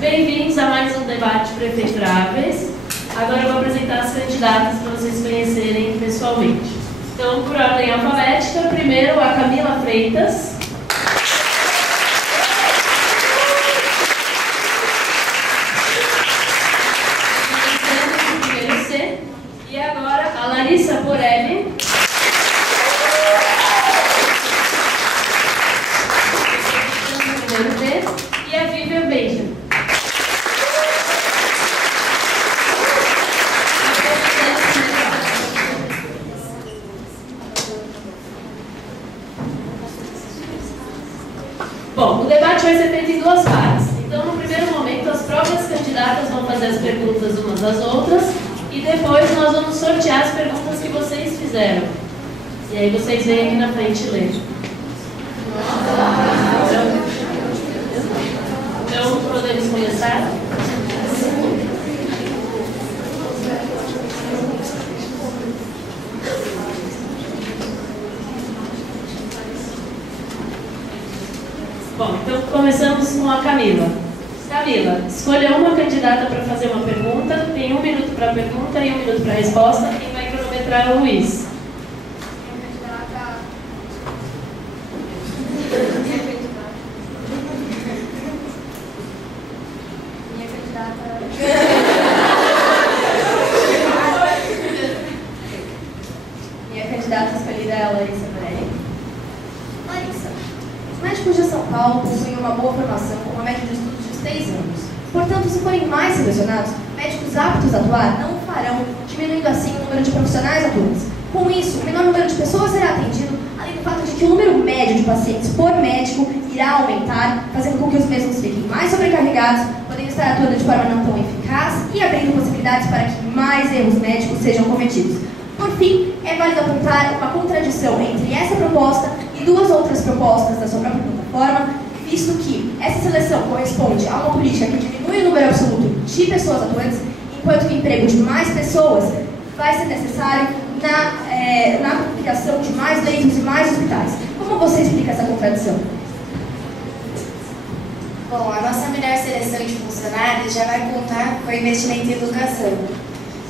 Bem-vindos a mais um debate Prefeituráveis. Agora eu vou apresentar as candidatas para vocês conhecerem pessoalmente. Então, por ordem alfabética, primeiro a Camila Freitas. Primeiro C. E agora a Larissa Borelli. Primeiro B. E a Vivian Benjamin. Bom, o debate vai ser feito em duas partes. Então, no primeiro momento, as próprias candidatas vão fazer as perguntas umas às outras e depois nós vamos sortear as perguntas que vocês fizeram. E aí vocês vêm aqui na frente e lêem. Então, podemos começar? Bom, então começamos com a Camila. Camila, escolha uma candidata para fazer uma pergunta. Tem 1 minuto para a pergunta e 1 minuto para a resposta. Quem vai cronometrar é o Luiz. Minha candidata escolhida é a Larissa Borelli. Larissa, os médicos de São Paulo possuem uma boa formação com uma média de estudos de 6 anos. Portanto, se forem mais selecionados, médicos aptos a atuar não o farão, diminuindo assim o número de profissionais atuantes. Com isso, o menor número de pessoas será atendido, além do fato de que o número médio de pacientes por médico irá aumentar, fazendo com que os mesmos fiquem mais sobrecarregados, podendo estar atuando de forma não tão eficaz e abrindo possibilidades para que mais erros médicos sejam cometidos. Por fim, é válido apontar uma contradição entre essa proposta e 2 outras propostas da sua própria plataforma, visto que essa seleção corresponde a uma política que diminui o número absoluto de pessoas atuantes, enquanto o emprego de mais pessoas vai ser necessário na criação de mais leitos e mais hospitais. Como você explica essa contradição? Bom, a nossa melhor seleção de funcionários já vai contar com investimento em educação,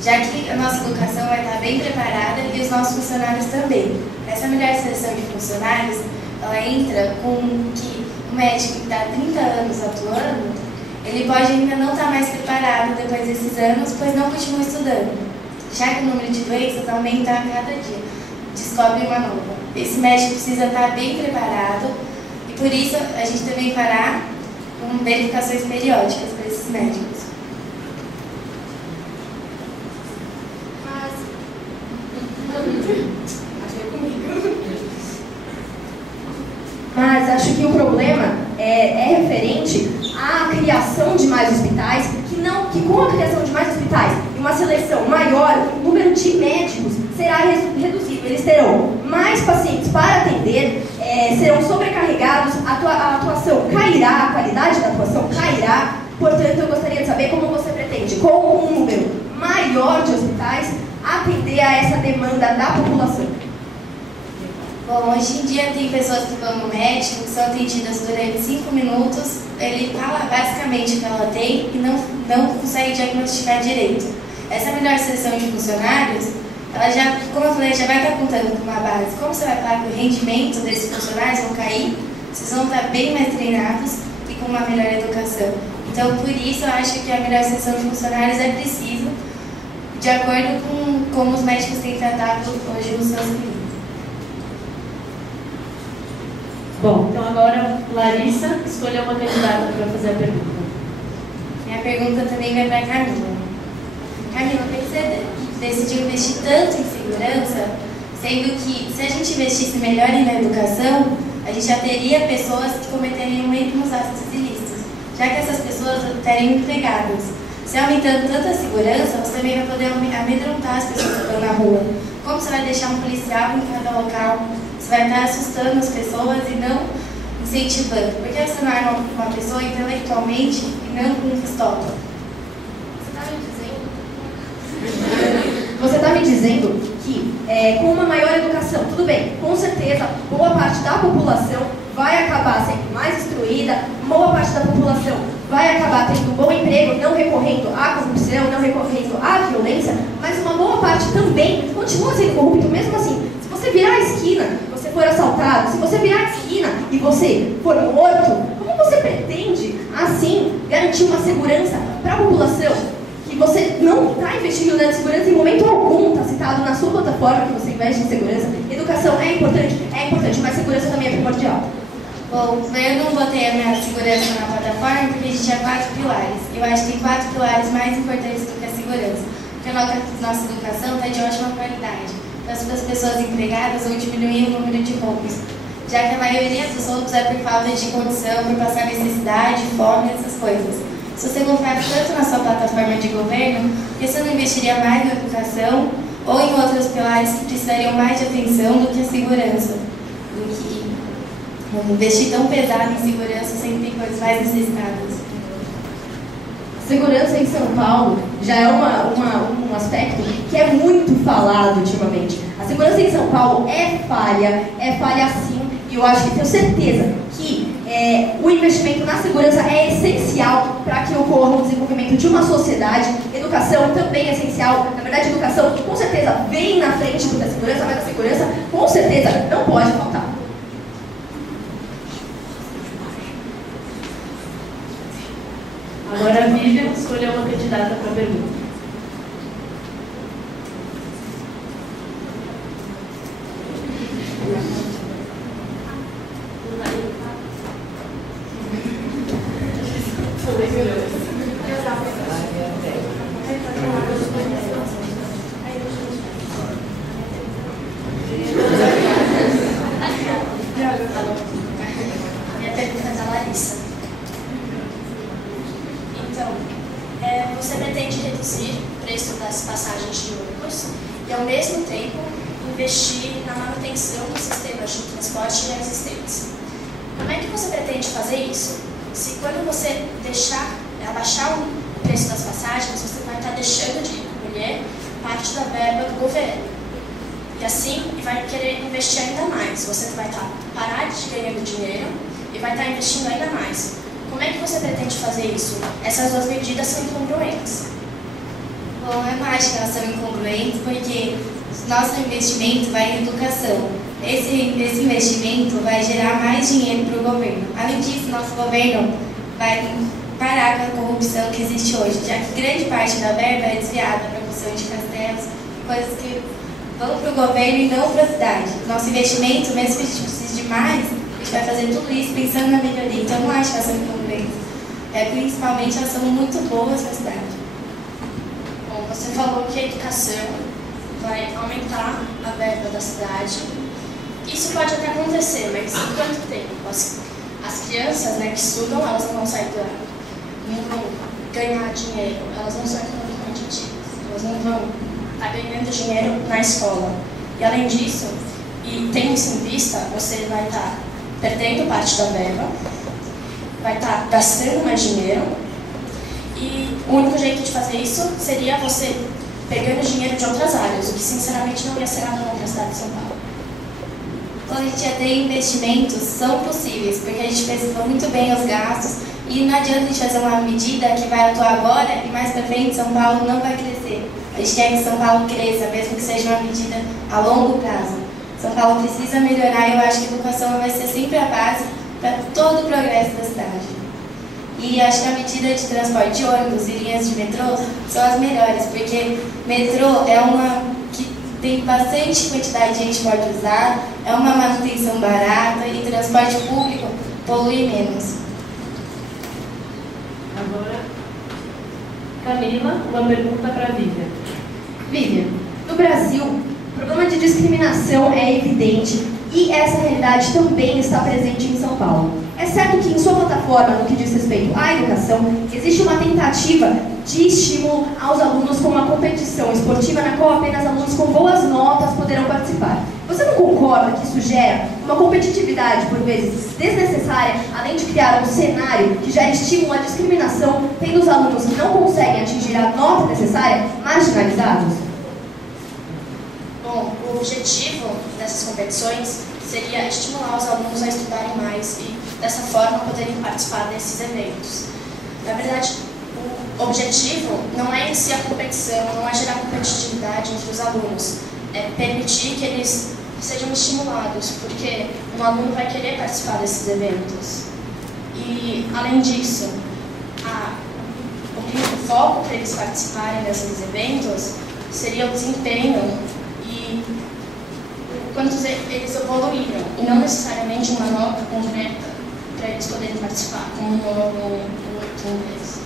já que a nossa educação vai estar bem preparada e os nossos funcionários também. Essa melhor seleção de funcionários, ela entra com que o médico que está 30 anos atuando, ele pode ainda não estar mais preparado depois desses anos, pois não continua estudando, já que o número de doenças aumenta a cada dia, descobre uma nova. Esse médico precisa estar bem preparado e por isso a gente também fará verificações periódicas para esses médicos. Mas acho que o problema é referente à criação de mais hospitais, que com a criação de mais hospitais e uma seleção maior, o número de médicos será reduzido. Eles terão mais pacientes para atender, serão sobrecarregados, a atuação cairá, a qualidade da atuação cairá. Portanto, eu gostaria de saber como você pretende, com um número maior de hospitais, atender a essa demanda da população. Bom, hoje em dia tem pessoas que vão no médico, que são atendidas durante 5 minutos, ele fala basicamente o que ela tem e não consegue diagnosticar direito. Essa melhor seleção de funcionários, ela já, como eu falei, já vai estar contando com uma base. Como você vai falar que o rendimento desses funcionários vão cair, vocês vão estar bem mais treinados e com uma melhor educação. Então, por isso, eu acho que a melhor seleção de funcionários é preciso, de acordo com como os médicos têm tratado hoje os seus clientes. Bom, então agora, Larissa, escolha uma candidata para fazer a pergunta. Minha pergunta também vai para a Camila. Camila, por que você decidiu investir tanto em segurança, sendo que se a gente investisse melhor na educação, a gente já teria pessoas que cometeriam menos atos ilícitos, já que essas pessoas estariam empregadas. Se aumentando tanta segurança, você também vai poder amedrontar as pessoas que estão na rua. Como você vai deixar um policial em cada local? Você vai estar assustando as pessoas e não incentivando. Por que você não é uma pessoa intelectualmente e não com pistola? Você está me dizendo que com uma maior educação, tudo bem, com certeza, boa parte da população vai acabar sendo mais instruída, boa parte da população vai acabar tendo um bom emprego, não recorrendo à corrupção, não recorrendo à violência, mas uma boa parte também continua sendo corrupto mesmo assim. Se você virar a esquina, você for assaltado, se você virar a esquina e você for morto, como você pretende, assim, garantir uma segurança para a população? Que você não está investindo na segurança em momento algum, está citado na sua plataforma que você investe em segurança. Educação é importante, mas segurança também é primordial. Bom, eu não botei a minha segurança na plataforma porque a gente tinha 4 pilares. Eu acho que tem 4 pilares mais importantes do que a segurança. Porque a nossa educação está de ótima qualidade. Então, as pessoas empregadas vão diminuir o número de roubos, já que a maioria dos roubos é por falta de condição, por passar necessidade, fome, essas coisas. Se você confiar tanto na sua plataforma de governo, por que você não investiria mais na educação ou em outros pilares que precisariam mais de atenção do que a segurança? Do que investir tão pesado em segurança sem ter coisas mais necessitadas. Segurança em São Paulo já é um aspecto que é muito falado ultimamente. A segurança em São Paulo é falha sim, e eu acho que tenho certeza que o investimento na segurança é essencial para que ocorra o desenvolvimento de uma sociedade. Educação também é essencial. Na verdade, a educação com certeza vem na frente da segurança, mas a segurança com certeza não pode faltar. Agora a Vivian escolheu uma candidata para a pergunta. Minha pergunta é da Larissa. Então, você pretende reduzir o preço das passagens de ônibus e, ao mesmo tempo, investir na manutenção dos sistemas de transporte já existentes. Como é que você pretende fazer isso? Se quando você abaixar o preço das passagens, você vai estar deixando de recolher parte da verba do governo. E assim, vai querer investir ainda mais. Você vai parar de ganhando dinheiro e vai estar investindo ainda mais. Como é que você pretende fazer isso? Essas duas medidas são incongruentes. Bom, eu não acho que elas são incongruentes porque nosso investimento vai em educação. Esse investimento vai gerar mais dinheiro para o governo. Além disso, nosso governo vai parar com a corrupção que existe hoje, já que grande parte da verba é desviada para a construção de castelos, coisas que vão para o governo e não para a cidade. Nosso investimento, mesmo que a gente precise de mais, a gente vai fazer tudo isso pensando na melhoria. Então, eu não acho que elas são incongruentes. Principalmente, elas são muito boas para a cidade. Bom, você falou que a educação vai aumentar a verba da cidade. Isso pode até acontecer, mas em quanto tempo? As crianças, que estudam, elas não vão sair não vão ganhar dinheiro, elas não são economicamente ativas, elas não vão estar ganhando dinheiro na escola. E além disso, e tendo isso em vista, você vai estar perdendo parte da verba, vai estar gastando mais dinheiro, e o único jeito de fazer isso seria você pegando dinheiro de outras áreas, o que sinceramente não ia ser nada bom para a cidade de São Paulo. Hoje em dia, ter investimentos são possíveis, porque a gente pesquisou muito bem os gastos e não adianta a gente fazer uma medida que vai atuar agora e mais para frente São Paulo não vai crescer. A gente quer que São Paulo cresça, mesmo que seja uma medida a longo prazo. São Paulo precisa melhorar e eu acho que a educação vai ser sempre a base para todo o progresso da cidade. E acho que a medida de transporte de ônibus e linhas de metrô são as melhores, porque metrô é uma que tem bastante quantidade de gente pode usar, é uma manutenção barata e transporte público polui menos. Agora, Camila, uma pergunta para a Vivian. Vivian, no Brasil, o problema de discriminação é evidente e essa realidade também está presente em São Paulo. É certo que em sua plataforma, no que diz respeito à educação, existe uma tentativa de estímulo aos alunos com uma competição esportiva na qual apenas alunos com boas notas poderão participar. Você não concorda que isso gera uma competitividade, por vezes, desnecessária, além de criar um cenário que gera estímulo à discriminação, tendo os alunos que não conseguem atingir a nota necessária marginalizados? Bom, o objetivo dessas competições seria estimular os alunos a estudarem mais e, dessa forma, poderem participar desses eventos. Na verdade, o objetivo não é em si a competição, não é gerar competitividade entre os alunos, é permitir que eles sejam estimulados, porque um aluno vai querer participar desses eventos. E, além disso, o foco para eles participarem desses eventos seria o desempenho e quantos eles evoluíram, e não necessariamente uma nota concreta para eles poderem participar, como no inglês.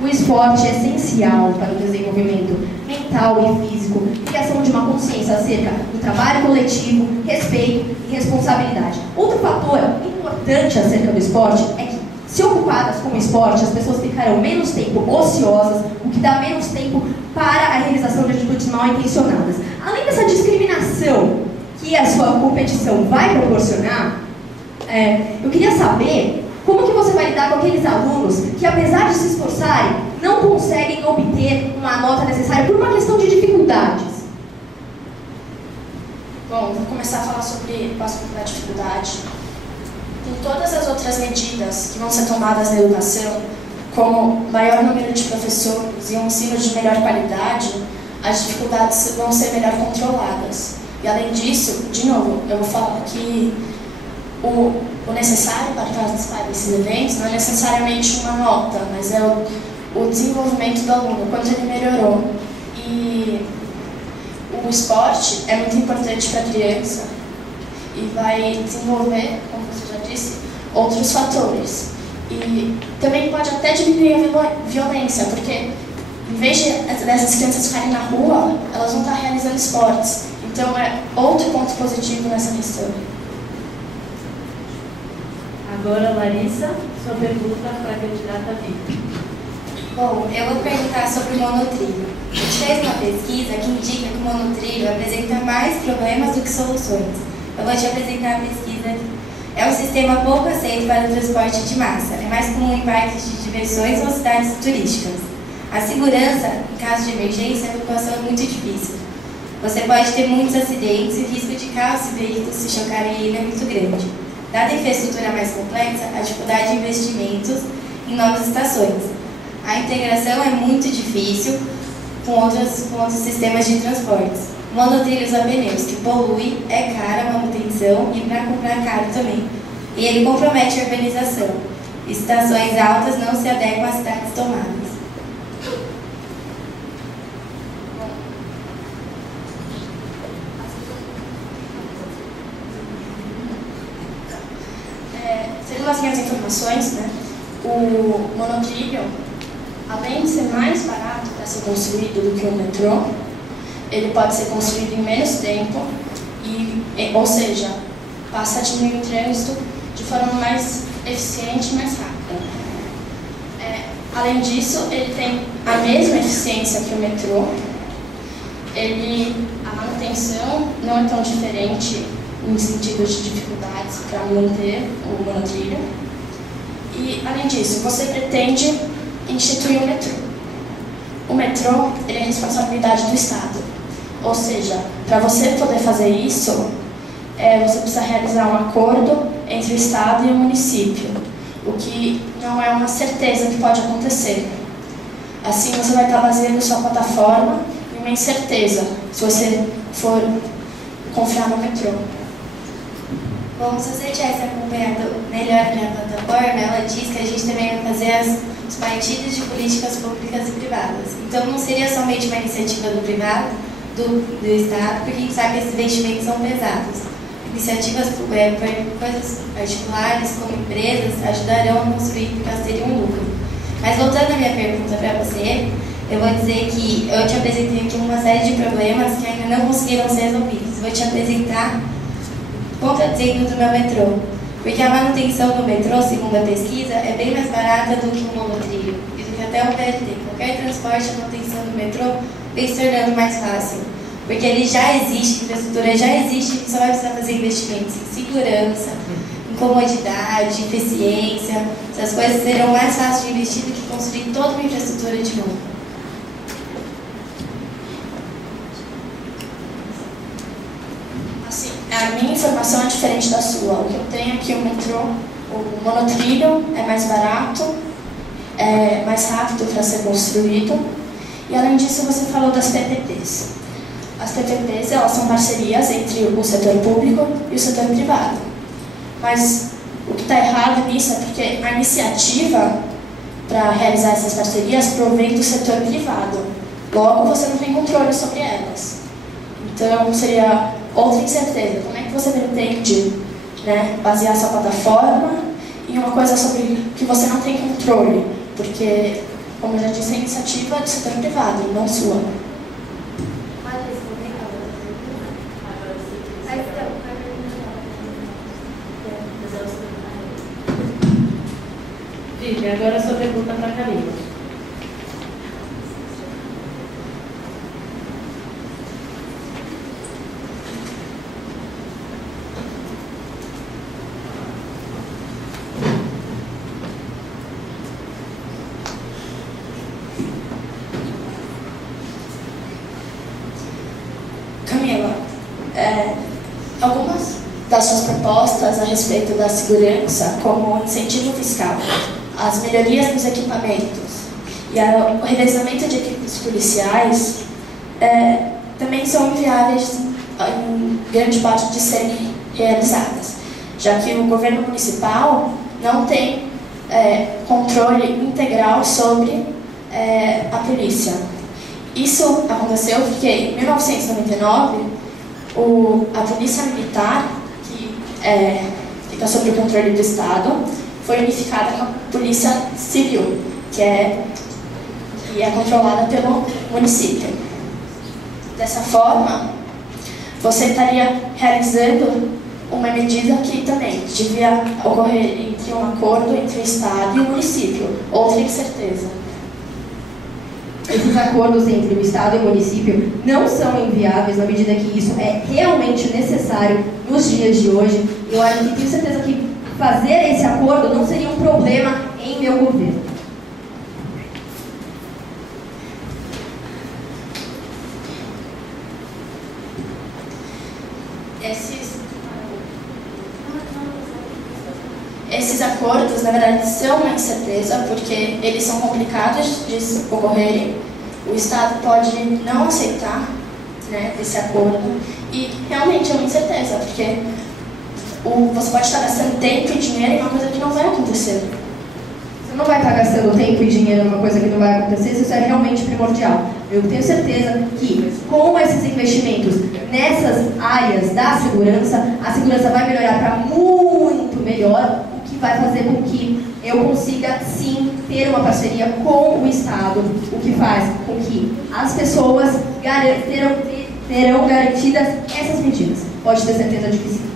O esporte é essencial para o desenvolvimento mental e físico, criação de uma consciência acerca do trabalho coletivo, respeito e responsabilidade. Outro fator importante acerca do esporte é que, se ocupadas com o esporte, as pessoas ficarão menos tempo ociosas, o que dá menos tempo para a realização de atitudes mal intencionadas. Além dessa discriminação que a sua competição vai proporcionar, eu queria saber como que você vai lidar com aqueles alunos que, apesar de se esforçarem, não conseguem obter uma nota necessária por uma questão de dificuldades. Bom, vou começar a falar sobre a dificuldade. Com todas as outras medidas que vão ser tomadas na educação, como maior número de professores e um ensino de melhor qualidade, as dificuldades vão ser melhor controladas. E além disso, de novo, eu vou falar que o necessário para participar desses eventos não é necessariamente uma nota, mas é o desenvolvimento do aluno, quanto ele melhorou. E o esporte é muito importante para a criança e vai desenvolver, como você já disse, outros fatores. E também pode até diminuir a violência, porque em vez dessas crianças ficarem na rua, elas vão estar realizando esportes. Então é outro ponto positivo nessa questão. Agora, Larissa, sua pergunta para a candidata Vitor. Bom, eu vou perguntar sobre o monotrilho. A gente fez uma pesquisa que indica que o monotrilho apresenta mais problemas do que soluções. Eu vou te apresentar a pesquisa aqui. É um sistema pouco aceito para o transporte de massa. É mais comum em parques de diversões ou cidades turísticas. A segurança, em caso de emergência, é uma situação muito difícil. Você pode ter muitos acidentes e o risco de carros e veículos se chocarem em ele é muito grande. Dada a infraestrutura mais complexa, a dificuldade de investimentos em novas estações. A integração é muito difícil com outros sistemas de transportes. O monotrilho usa pneus, que polui, é cara a manutenção e para comprar caro também. E ele compromete a urbanização. Estações altas não se adequam às cidades tomadas. Segundo as minhas informações, né, o monotrilho, além de ser mais barato para ser construído do que o metrô, ele pode ser construído em menos tempo, ou seja, passa a diminuir o trânsito de forma mais eficiente e mais rápida. Além disso, ele tem a mesma eficiência que o metrô, a manutenção não é tão diferente em sentido de dificuldades para manter o monotrilho. E, além disso, você pretende instituir o metrô. O metrô ele é responsabilidade do Estado. Ou seja, para você poder fazer isso, você precisa realizar um acordo entre o Estado e o município, o que não é uma certeza que pode acontecer. Assim, você vai estar baseando sua plataforma em uma incerteza, se você for confiar no metrô. Bom, se você tivesse acompanhado melhor a minha plataforma, ela diz que a gente também vai fazer os partidos de políticas públicas e privadas. Então, não seria somente uma iniciativa do privado, do Estado, porque a gente sabe que esses investimentos são pesados. Iniciativas coisas particulares, como empresas, ajudarão a construir porque elas teriam lucro. Mas voltando à minha pergunta para você, eu vou dizer que eu te apresentei aqui uma série de problemas que ainda não conseguiram ser resolvidos. Vou te apresentar contradizendo do meu metrô, porque a manutenção do metrô, segundo a pesquisa, é bem mais barata do que o monotrilho e do que até o VLT. Qualquer transporte, a manutenção do metrô vem se tornando mais fácil, porque ele já existe, a infraestrutura já existe, a gente só vai precisar fazer investimentos em segurança, em comodidade, eficiência. Essas coisas serão mais fáceis de investir do que construir toda uma infraestrutura de novo. A minha informação é diferente da sua. O que eu tenho é que o metrô, o monotrilho é mais barato é mais rápido para ser construído. E além disso, você falou das PPPs. As PPPs, elas são parcerias entre o setor público e o setor privado. Mas o que está errado nisso é porque a iniciativa para realizar essas parcerias provém do setor privado. Logo, você não tem controle sobre elas. Então, seria outra incerteza. Como é que você pretende, né, basear sua plataforma em uma coisa sobre que você não tem controle? Porque, como eu já disse, a iniciativa é do setor privado, não sua. Vivi, agora a sua pergunta para a Camila. Camila, algumas das suas propostas a respeito da segurança, como o incentivo fiscal, as melhorias nos equipamentos e o revezamento de equipes policiais, também são inviáveis em grande parte de serem realizadas, já que o governo municipal não tem controle integral sobre a polícia. Isso aconteceu porque em 1999 a polícia militar, que fica sob o controle do Estado, foi unificada com a polícia civil, que é controlada pelo município. Dessa forma, você estaria realizando uma medida que também devia ocorrer entre um acordo entre o Estado e o município. Outra incerteza. Esses acordos entre o Estado e o município não são inviáveis na medida que isso é realmente necessário nos dias de hoje. Eu tenho certeza que fazer esse acordo não seria um problema em meu governo. Esses acordos, na verdade, são uma incerteza, porque eles são complicados de ocorrerem. O Estado pode não aceitar, né, esse acordo, e realmente é uma incerteza, porque você pode estar gastando tempo e dinheiro em uma coisa que não vai acontecer. Você não vai estar gastando tempo e dinheiro em uma coisa que não vai acontecer, isso é realmente primordial. Eu tenho certeza que, com esses investimentos nessas áreas da segurança, a segurança vai melhorar para muito melhor, o que vai fazer com que eu consiga, sim, ter uma parceria com o Estado, o que faz com que as pessoas terão garantidas essas medidas. Pode ter certeza de que sim.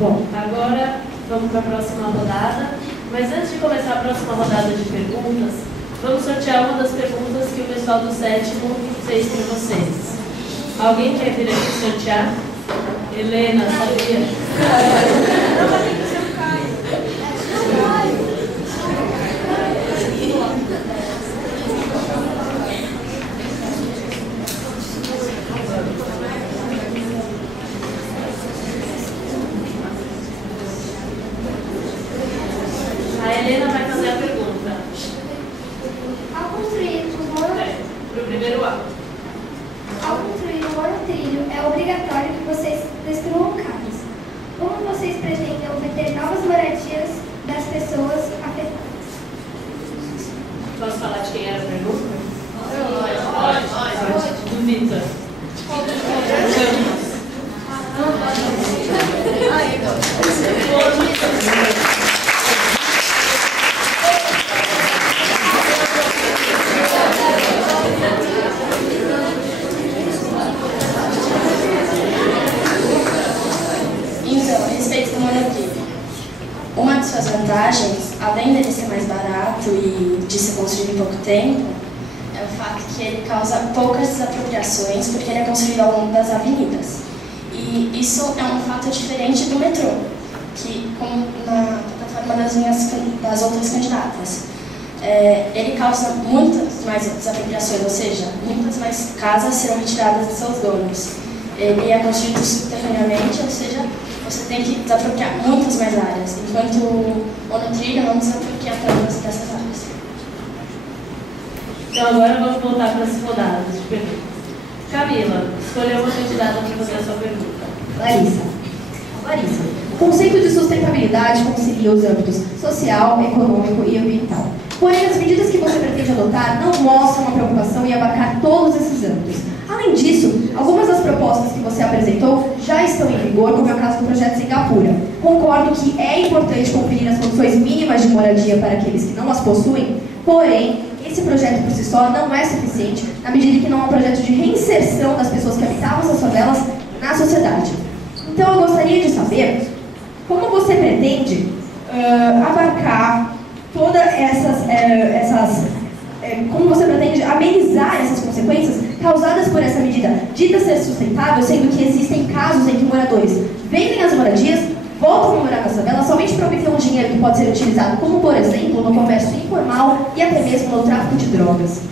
Bom, agora vamos para a próxima rodada. Mas antes de começar a próxima rodada de perguntas, vamos sortear uma das perguntas que o pessoal do sétimo fez para vocês. Alguém quer vir aqui sortear? Helena, sabia? A Helena vai fazer a pergunta. Ao construir Pro primeiro ato. um monotrilho, é obrigatório que vocês destruam casas. Como vocês pretendem obter novas moradias das pessoas afetadas? Posso falar de quem era a pergunta? Pode. Do Vitor. Então, a respeito do monotrilho, uma de suas vantagens, além dele ser mais barato e de ser construído em pouco tempo, é o fato que ele causa poucas desapropriações, porque ele é construído ao longo das avenidas. E isso é um fato diferente do metrô, que, como na plataforma das outras candidatas, ele causa muitas mais desapropriações, ou seja, muitas mais casas serão retiradas de seus donos. Ele é construído subterraneamente, ou seja, você tem que desapropriar muitas mais áreas, enquanto o monotrilho não desapropria tantas dessas áreas. Então agora vamos voltar para as rodadas de perguntas. Camila, escolheu uma candidata para fazer a sua pergunta. Larissa, o conceito de sustentabilidade concilia os âmbitos social, econômico e ambiental. Porém, as medidas que você pretende adotar não mostram uma preocupação em abarcar todos esses âmbitos. Além disso, algumas das propostas que você apresentou já estão em vigor, como é o caso do projeto Singapura. Concordo que é importante conferir as condições mínimas de moradia para aqueles que não as possuem, porém, esse projeto por si só não é suficiente, na medida que não é um projeto de reinserção das pessoas que habitavam essas favelas na sociedade. Então, eu gostaria de saber como você pretende abarcar todas como você pretende amenizar essas consequências causadas por essa medida dita ser sustentável, sendo que existem casos em que moradores vendem as moradias, voltam a morar nas favelas somente para obter um dinheiro que pode ser utilizado, como por exemplo, no comércio informal e até mesmo no tráfico de drogas.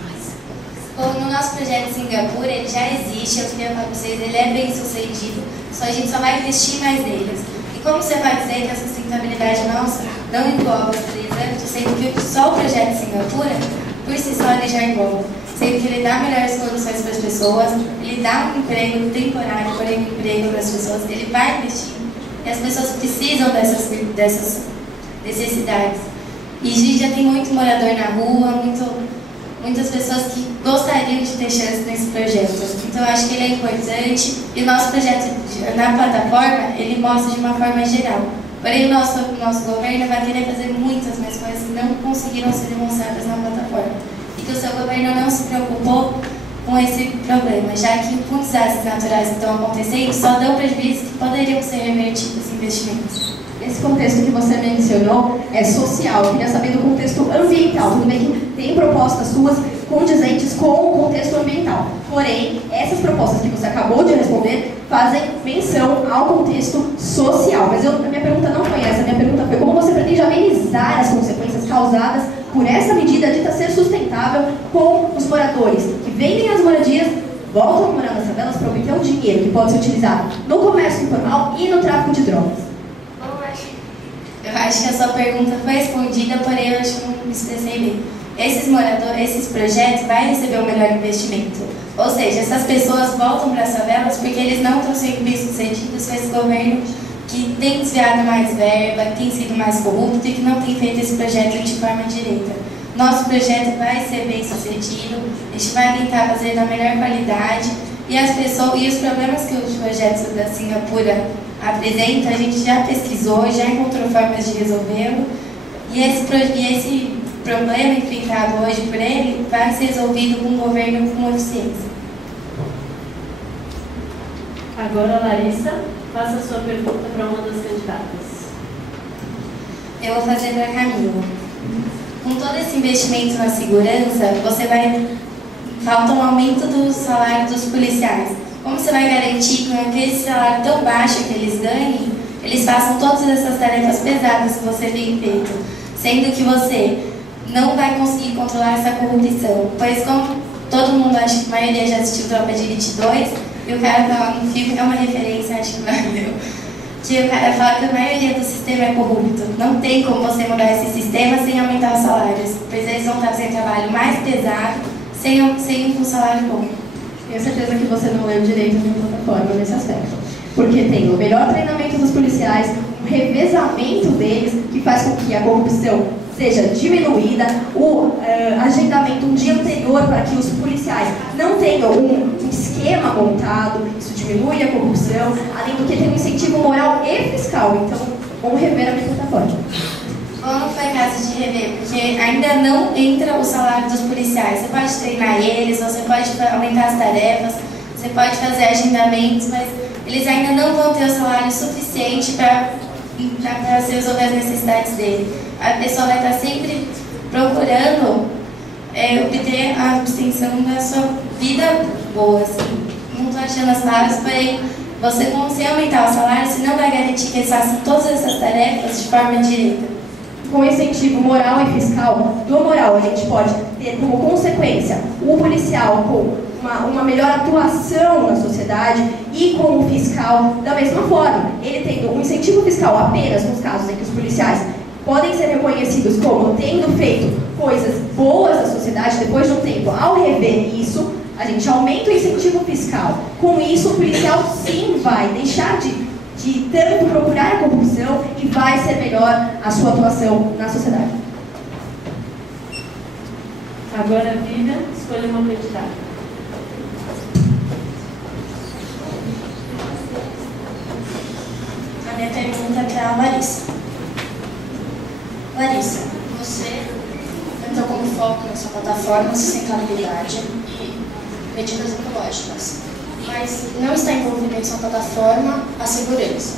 Bom, no nosso projeto Singapura, ele já existe, eu queria falar para vocês, ele é bem sucedido, só a gente só vai investir mais neles. E como você vai dizer que a sustentabilidade nossa não engloba os 3 âmbitos, sendo que só o projeto Singapura, por si só, ele já engloba. Sendo que ele dá melhores condições para as pessoas, ele dá um emprego temporário, porém um emprego para as pessoas, ele vai investir. E as pessoas precisam dessas necessidades. E a gente já tem muito morador na rua, muitas pessoas que gostariam de ter chance nesse projeto. Então, eu acho que ele é importante. E o nosso projeto na plataforma, ele mostra de uma forma geral. Porém, o nosso governo vai querer fazer muitas mais coisas que não conseguiram ser demonstradas na plataforma. E que o seu governo não se preocupou com esse problema, já que com desastres naturais que estão acontecendo, só dão prejuízos que poderiam ser revertidos em investimentos. Esse contexto que você mencionou é social. Eu queria saber do contexto ambiental. Tudo bem que tem propostas suas condizentes com o contexto ambiental. Porém, essas propostas que você acabou de responder fazem menção ao contexto social. Mas a minha pergunta não foi essa. A minha pergunta foi como você pretende amenizar as consequências causadas por essa medida dita ser sustentável com os moradores que vendem as moradias, voltam a morar nas favelas para obter um dinheiro que pode ser utilizado no comércio informal e no tráfico de drogas. Eu acho que a sua pergunta foi respondida, porém eu acho que não me expressei bem. Esses projetos vão receber o melhor investimento. Ou seja, essas pessoas voltam para as favelas porque eles não estão sendo bem sucedidos com esse governo que tem desviado mais verba, que tem sido mais corrupto e que não tem feito esse projeto de forma direita. Nosso projeto vai ser bem sucedido, a gente vai tentar fazer da melhor qualidade e os problemas que o projeto da Singapura apresenta, a gente já pesquisou, já encontrou formas de resolvê-lo e esse problema enfrentado hoje por ele vai ser resolvido com um governo com eficiência. Agora, Larissa, faça a sua pergunta para uma das candidatas. Eu vou fazer para a Camila. Com todo esse investimento na segurança, falta um aumento do salário dos policiais. Como você vai garantir que com aquele salário tão baixo que eles ganhem, eles façam todas essas tarefas pesadas que você tem feito, sendo que você não vai conseguir controlar essa corrupção? Pois como todo mundo, acho que a maioria já assistiu Tropa de Elite 2, e o cara fala no filme, é uma referência, acho que valeu, que o cara fala que a maioria do sistema é corrupto. Não tem como você mudar esse sistema sem aumentar os salários, pois eles vão fazer trabalho mais pesado, sem um salário bom. Tenho certeza que você não leu direito a minha plataforma nesse aspecto. Porque tem o melhor treinamento dos policiais, um revezamento deles, que faz com que a corrupção seja diminuída, o agendamento um dia anterior para que os policiais não tenham um esquema montado, isso diminui a corrupção, além do que tem um incentivo moral e fiscal. Então, vamos rever a minha plataforma. Bom, não foi caso de rever, porque ainda não entra o salário dos policiais. Você pode treinar eles, você pode aumentar as tarefas, você pode fazer agendamentos, mas eles ainda não vão ter o salário suficiente para resolver as necessidades dele. A pessoa vai estar sempre procurando obter a abstenção da sua vida boa, assim. Não estou achando as palavras, porém, você não se aumentar o salário, você não vai garantir que eles façam todas essas tarefas de forma direta. Com incentivo moral e fiscal, do moral a gente pode ter como consequência o policial com uma melhor atuação na sociedade e com o fiscal da mesma forma. Ele tendo um incentivo fiscal apenas nos casos em que os policiais podem ser reconhecidos como tendo feito coisas boas na sociedade, depois de um tempo, ao rever isso, a gente aumenta o incentivo fiscal. Com isso, o policial sim vai deixar de tanto procurar a corrupção e vai ser melhor a sua atuação na sociedade. Agora, Vivian, escolha uma candidata. A minha pergunta é para a Larissa. Larissa, você entrou como foco na sua plataforma sustentabilidade e medidas ecológicas, mas não está envolvida em sua plataforma a segurança.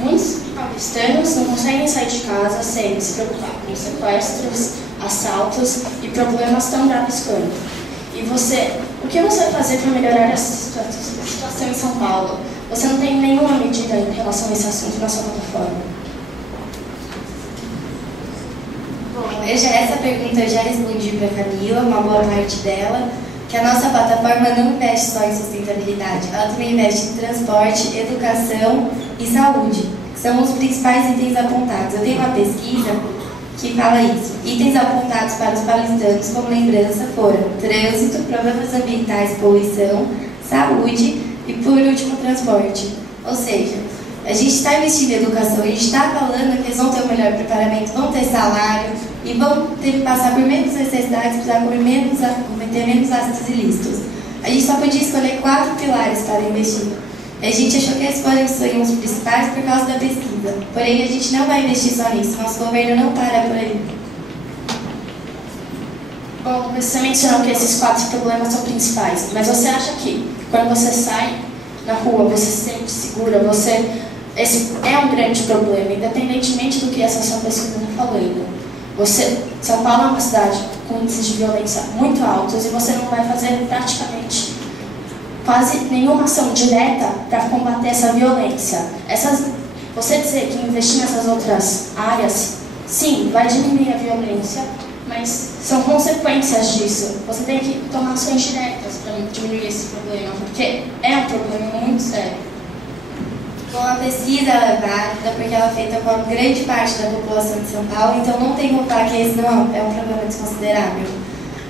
Muitos paulistanos não conseguem sair de casa sem se preocupar com sequestros, assaltos e problemas tão graves quanto. E você, o que você vai fazer para melhorar essa situação em São Paulo? Você não tem nenhuma medida em relação a esse assunto na sua plataforma? Bom, essa pergunta eu já respondi para a Camila, uma boa parte dela, que a nossa plataforma não investe só em sustentabilidade, ela também investe em transporte, educação e saúde, que são os principais itens apontados. Eu tenho uma pesquisa que fala isso. Itens apontados para os paulistanos como lembrança foram trânsito, problemas ambientais, poluição, saúde e, por último, transporte. Ou seja, a gente está investindo em educação, a gente está falando que eles vão ter um melhor preparamento, vão ter salário e vão ter que passar por menos necessidades, precisar cometer menos atos ilícitos. A gente só podia escolher 4 pilares para investir. A gente achou que esses seriam os principais por causa da pesquisa. Porém, a gente não vai investir só nisso. Nosso governo não para por aí. Bom, você mencionou que esses 4 problemas são principais, mas você acha que quando você sai na rua, você se sente segura, esse é um grande problema, independentemente do que essa sua pesquisa está falando. São Paulo é uma cidade com índices de violência muito altos e você não vai fazer praticamente quase nenhuma ação direta para combater essa violência. Você dizer que investir nessas outras áreas, sim, vai diminuir a violência, mas são consequências disso. Você tem que tomar ações diretas para diminuir esse problema, porque é um problema muito sério. Bom, a pesquisa é válida porque ela é feita com a grande parte da população de São Paulo, então não tem como falar que esse não é um problema desconsiderável.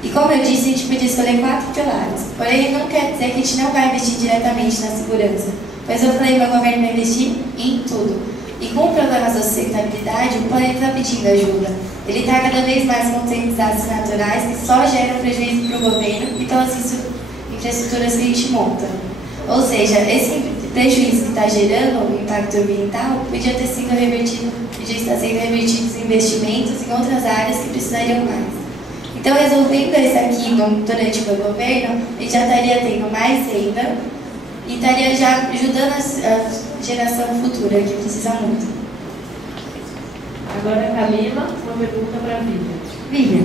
E como eu disse, a gente podia escolher 4 pilares. Porém, não quer dizer que a gente não vai investir diretamente na segurança. Pois eu falei, meu governo vai investir em tudo. E com problemas da sustentabilidade, o planeta está pedindo ajuda. Ele está cada vez mais com desastres naturais que só geram prejuízo para o governo e pelas infraestruturas que a gente monta. Ou seja, esse prejuízo que está gerando o impacto ambiental podia estar sendo revertido em investimentos em outras áreas que precisariam mais. Então, resolvendo isso aqui durante o meu governo, a gente já estaria tendo mais renda e estaria já ajudando a geração futura, que precisa muito. Agora, Camila, uma pergunta para a Vivian. Vivian,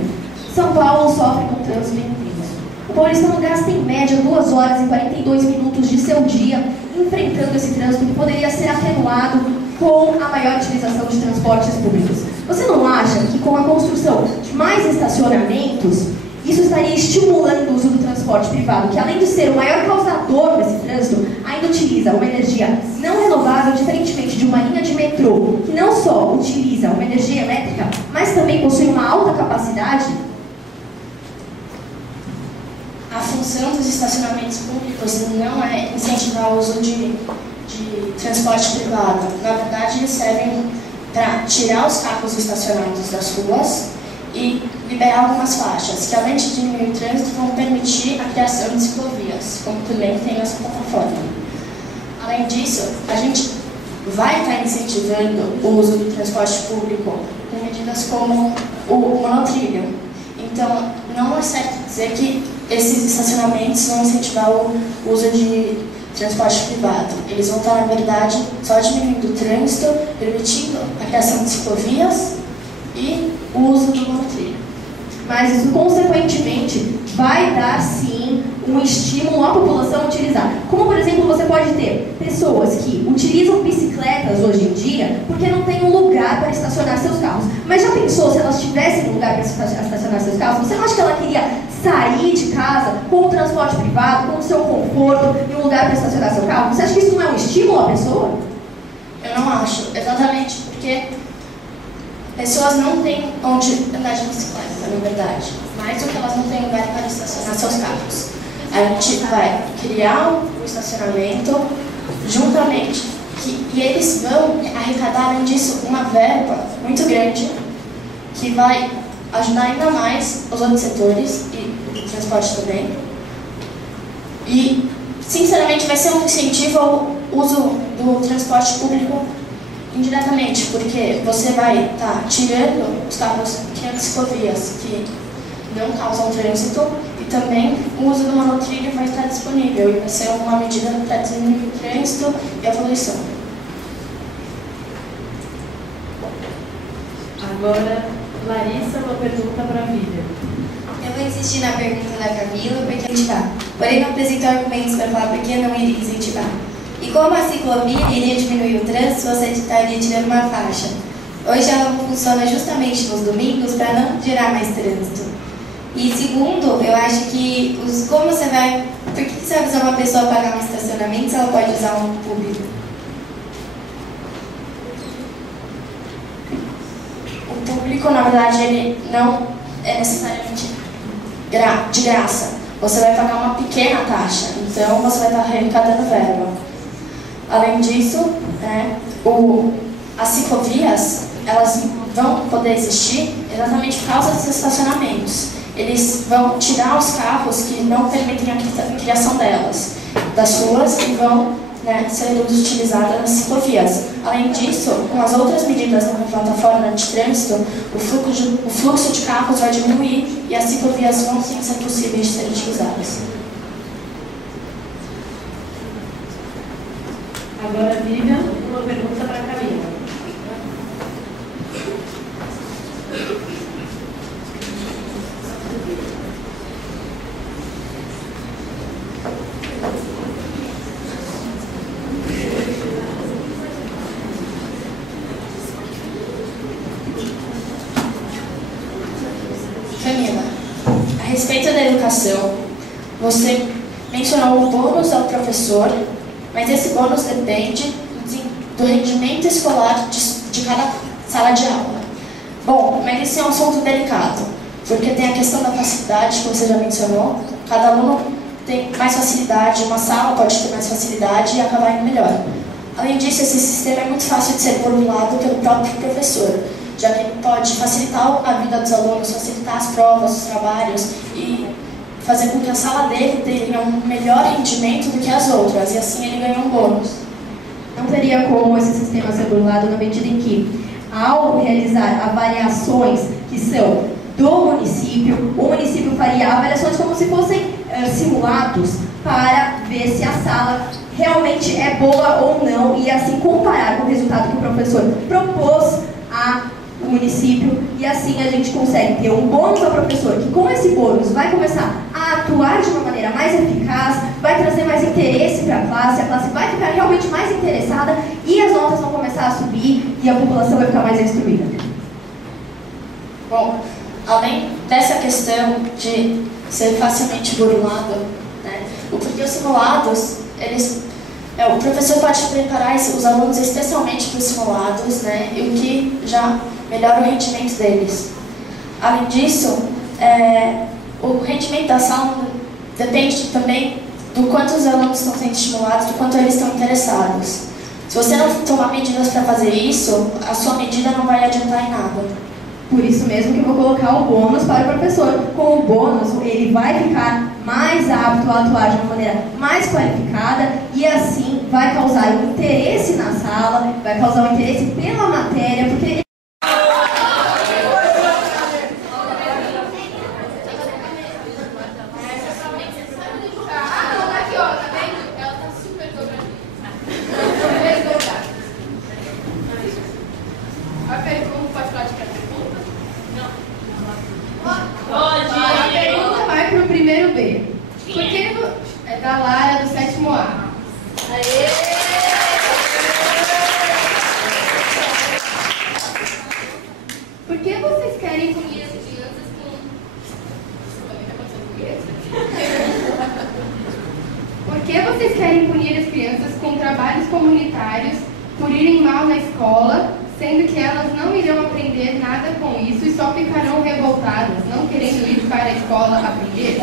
São Paulo sofre com trânsito intenso. O paulistano gasta em média 2 horas e 42 minutos de seu dia enfrentando esse trânsito que poderia ser atenuado com a maior utilização de transportes públicos. Você não acha que com a construção de mais estacionamentos, isso estaria estimulando o uso do transporte privado, que além de ser o maior causador desse trânsito, ainda utiliza uma energia não renovável, diferentemente de uma linha de metrô, que não só utiliza uma energia elétrica, mas também possui uma alta capacidade? A função dos estacionamentos públicos não é incentivar o uso de transporte privado. Na verdade, eles servem para tirar os carros estacionados das ruas e liberar algumas faixas, que além de diminuir o trânsito, vão permitir a criação de ciclovias, como também tem nessa plataforma. Além disso, a gente vai estar incentivando o uso do transporte público com medidas como o monotrilho. Então, não é certo dizer que esses estacionamentos vão incentivar o uso de transporte privado. Eles vão estar, na verdade, só diminuindo o trânsito, permitindo a criação de ciclovias e o uso do monotrilho. Mas isso, consequentemente, vai dar, sim, um estímulo à população a utilizar. Como, por exemplo, você pode ter pessoas que utilizam bicicletas hoje em dia porque não tem um lugar para estacionar seus carros. Mas já pensou se elas tivessem um lugar para estacionar seus carros? Você não acha que ela queria sair de casa com o transporte privado, com o seu conforto e um lugar para estacionar seu carro? Você acha que isso não é um estímulo à pessoa? Eu não acho, exatamente porque pessoas não têm onde andar de bicicleta, na verdade. Mais do que elas não têm lugar para estacionar seus carros. A gente vai criar um estacionamento juntamente, e eles vão arrecadar, além disso, uma verba muito grande que vai ajudar ainda mais os outros setores e o transporte também. E, sinceramente, vai ser um incentivo ao uso do transporte público indiretamente, porque você vai estar tirando os carros que as ciclovias, que não causam trânsito, e também o uso do monotrilho vai estar disponível e vai ser uma medida para diminuir o trânsito e a poluição. Agora, Larissa, uma pergunta para a Vivian. Eu vou insistir na pergunta da Camila, porque incentivar. Porém, não apresento argumentos para falar porque não iria incentivar. E como a ciclovia iria diminuir o trânsito, você estaria tirando uma faixa. Hoje ela funciona justamente nos domingos para não gerar mais trânsito. E segundo, eu acho que como você vai... Por que você vai usar uma pessoa pagar um estacionamento se ela pode usar um público? O público, na verdade, ele não é necessariamente de graça. Você vai pagar uma pequena taxa, então você vai estar arrecadando verba. Além disso, as ciclovias, elas vão poder existir exatamente por causa dos estacionamentos. Eles vão tirar os carros que não permitem a criação delas das ruas e vão ser utilizadas nas ciclovias. Além disso, com as outras medidas na plataforma de trânsito, o fluxo de carros vai diminuir e as ciclovias vão sim ser possíveis de serem utilizadas. Agora, Vivian, uma pergunta para a Camila. Camila, a respeito da educação, você mencionou o bônus ao professor, mas esse bônus depende do rendimento escolar de cada sala de aula. Bom, mas esse é um assunto delicado, porque tem a questão da facilidade que você já mencionou. Cada aluno tem mais facilidade, uma sala pode ter mais facilidade e acabar indo melhor. Além disso, esse sistema é muito fácil de ser burlado pelo próprio professor, já que ele pode facilitar a vida dos alunos, facilitar as provas, os trabalhos e fazer com que a sala dele tenha um melhor rendimento do que as outras, e assim ele ganha um bônus. Não teria como esse sistema ser burlado na medida em que, ao realizar avaliações que são do município, o município faria avaliações como se fossem simulados para ver se a sala realmente é boa ou não e assim comparar com o resultado que o professor propôs ao município, e assim a gente consegue ter um bônus ao professor, que com esse bônus vai começar a atuar de uma maneira mais eficaz, vai trazer mais interesse para a classe vai ficar realmente mais interessada e as notas vão começar a subir e a população vai ficar mais instruída. Bom, além dessa questão de ser facilmente burlado, porque os simulados, o professor pode preparar os alunos especialmente para os simulados, e o que já melhora o rendimento deles. Além disso, o rendimento da sala depende também do quanto os alunos estão sendo estimulados, do quanto eles estão interessados. Se você não tomar medidas para fazer isso, a sua medida não vai adiantar em nada. Por isso mesmo que eu vou colocar o bônus para o professor. Com o bônus, ele vai ficar mais apto a atuar de uma maneira mais qualificada e assim vai causar um interesse na sala, vai causar um interesse pela matéria, porque ele... Primeiro B. Porque é da Lara, do 7º A. Aê! Por que vocês querem punir as crianças com... que vocês querem punir as crianças com trabalhos comunitários por irem mal na escola, sendo que elas não irão aprender nada com isso e só ficarão revoltadas, não querendo ir para a escola aprender?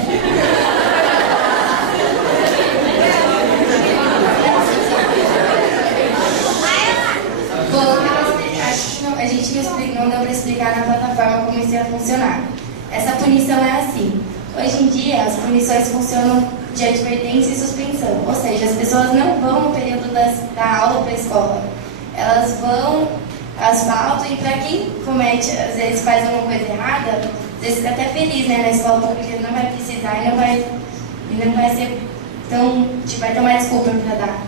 A gente não deu para explicar na plataforma como isso ia funcionar. Essa punição é assim. Hoje em dia, as punições funcionam de advertência e suspensão. Ou seja, as pessoas não vão no período da aula para a escola. Elas vão, asfalto, e para quem comete, às vezes faz alguma coisa errada, às vezes fica até feliz, né, na escola, porque não vai precisar e não vai ser tão, vai ter uma desculpa para dar.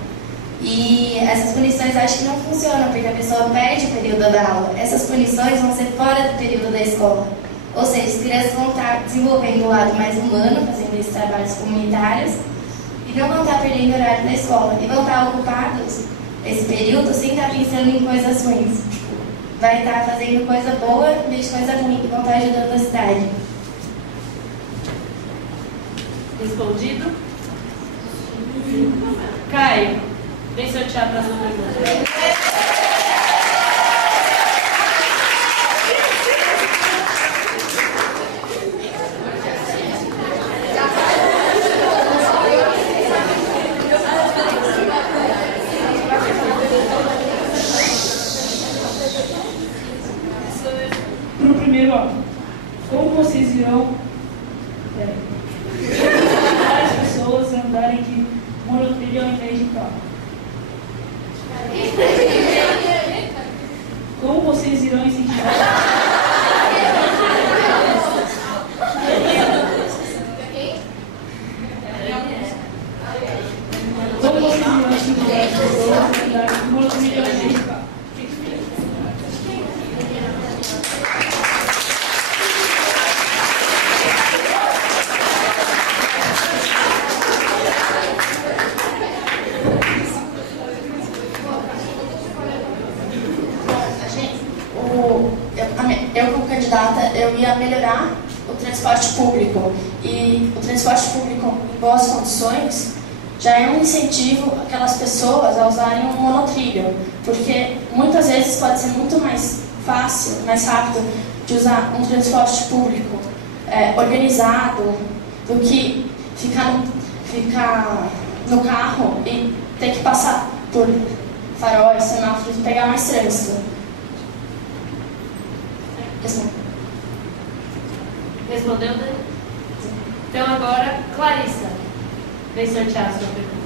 E essas punições acho que não funcionam, porque a pessoa perde o período da aula. Essas punições vão ser fora do período da escola. Ou seja, as crianças vão estar desenvolvendo o lado mais humano, fazendo esses trabalhos comunitários, e não vão estar perdendo o horário da escola. E vão estar ocupados esse período sem estar pensando em coisas ruins. Vai estar fazendo coisa boa em vez de coisa ruim, que vão estar ajudando a cidade. Respondido? Caio, vem sortear a próxima pergunta. Pro primeiro ano, como vocês irão as pessoas andarem de monotrilho ao invés de carro? Como vocês irão incentivar? Como vocês irão incentivar as pessoas a andarem de monotrilho ao invés de carro? Eu como candidata, eu ia melhorar o transporte público. E o transporte público em boas condições já é um incentivo aquelas pessoas a usarem um monotrilho, porque muitas vezes pode ser muito mais fácil, mais rápido de usar um transporte público organizado do que ficar no carro e ter que passar por faróis, semáforos e pegar mais trânsito. Respondeu, né? Então agora, Clarissa, vem sortear a sua pergunta.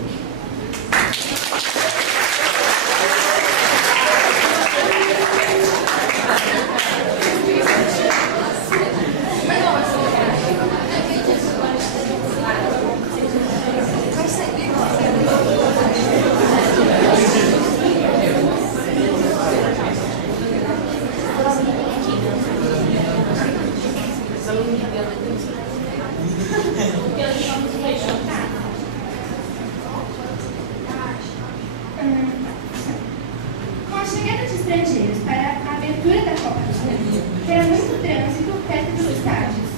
Com a chegada de estrangeiros para a abertura da Copa do Mundo, terá muito trânsito perto dos estádios.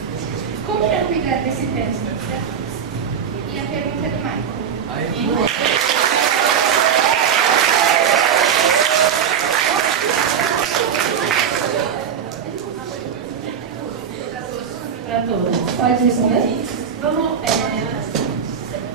Como irão cuidar desse trânsito? E a pergunta é do Michael. Para todos. Pode responder? Vamos,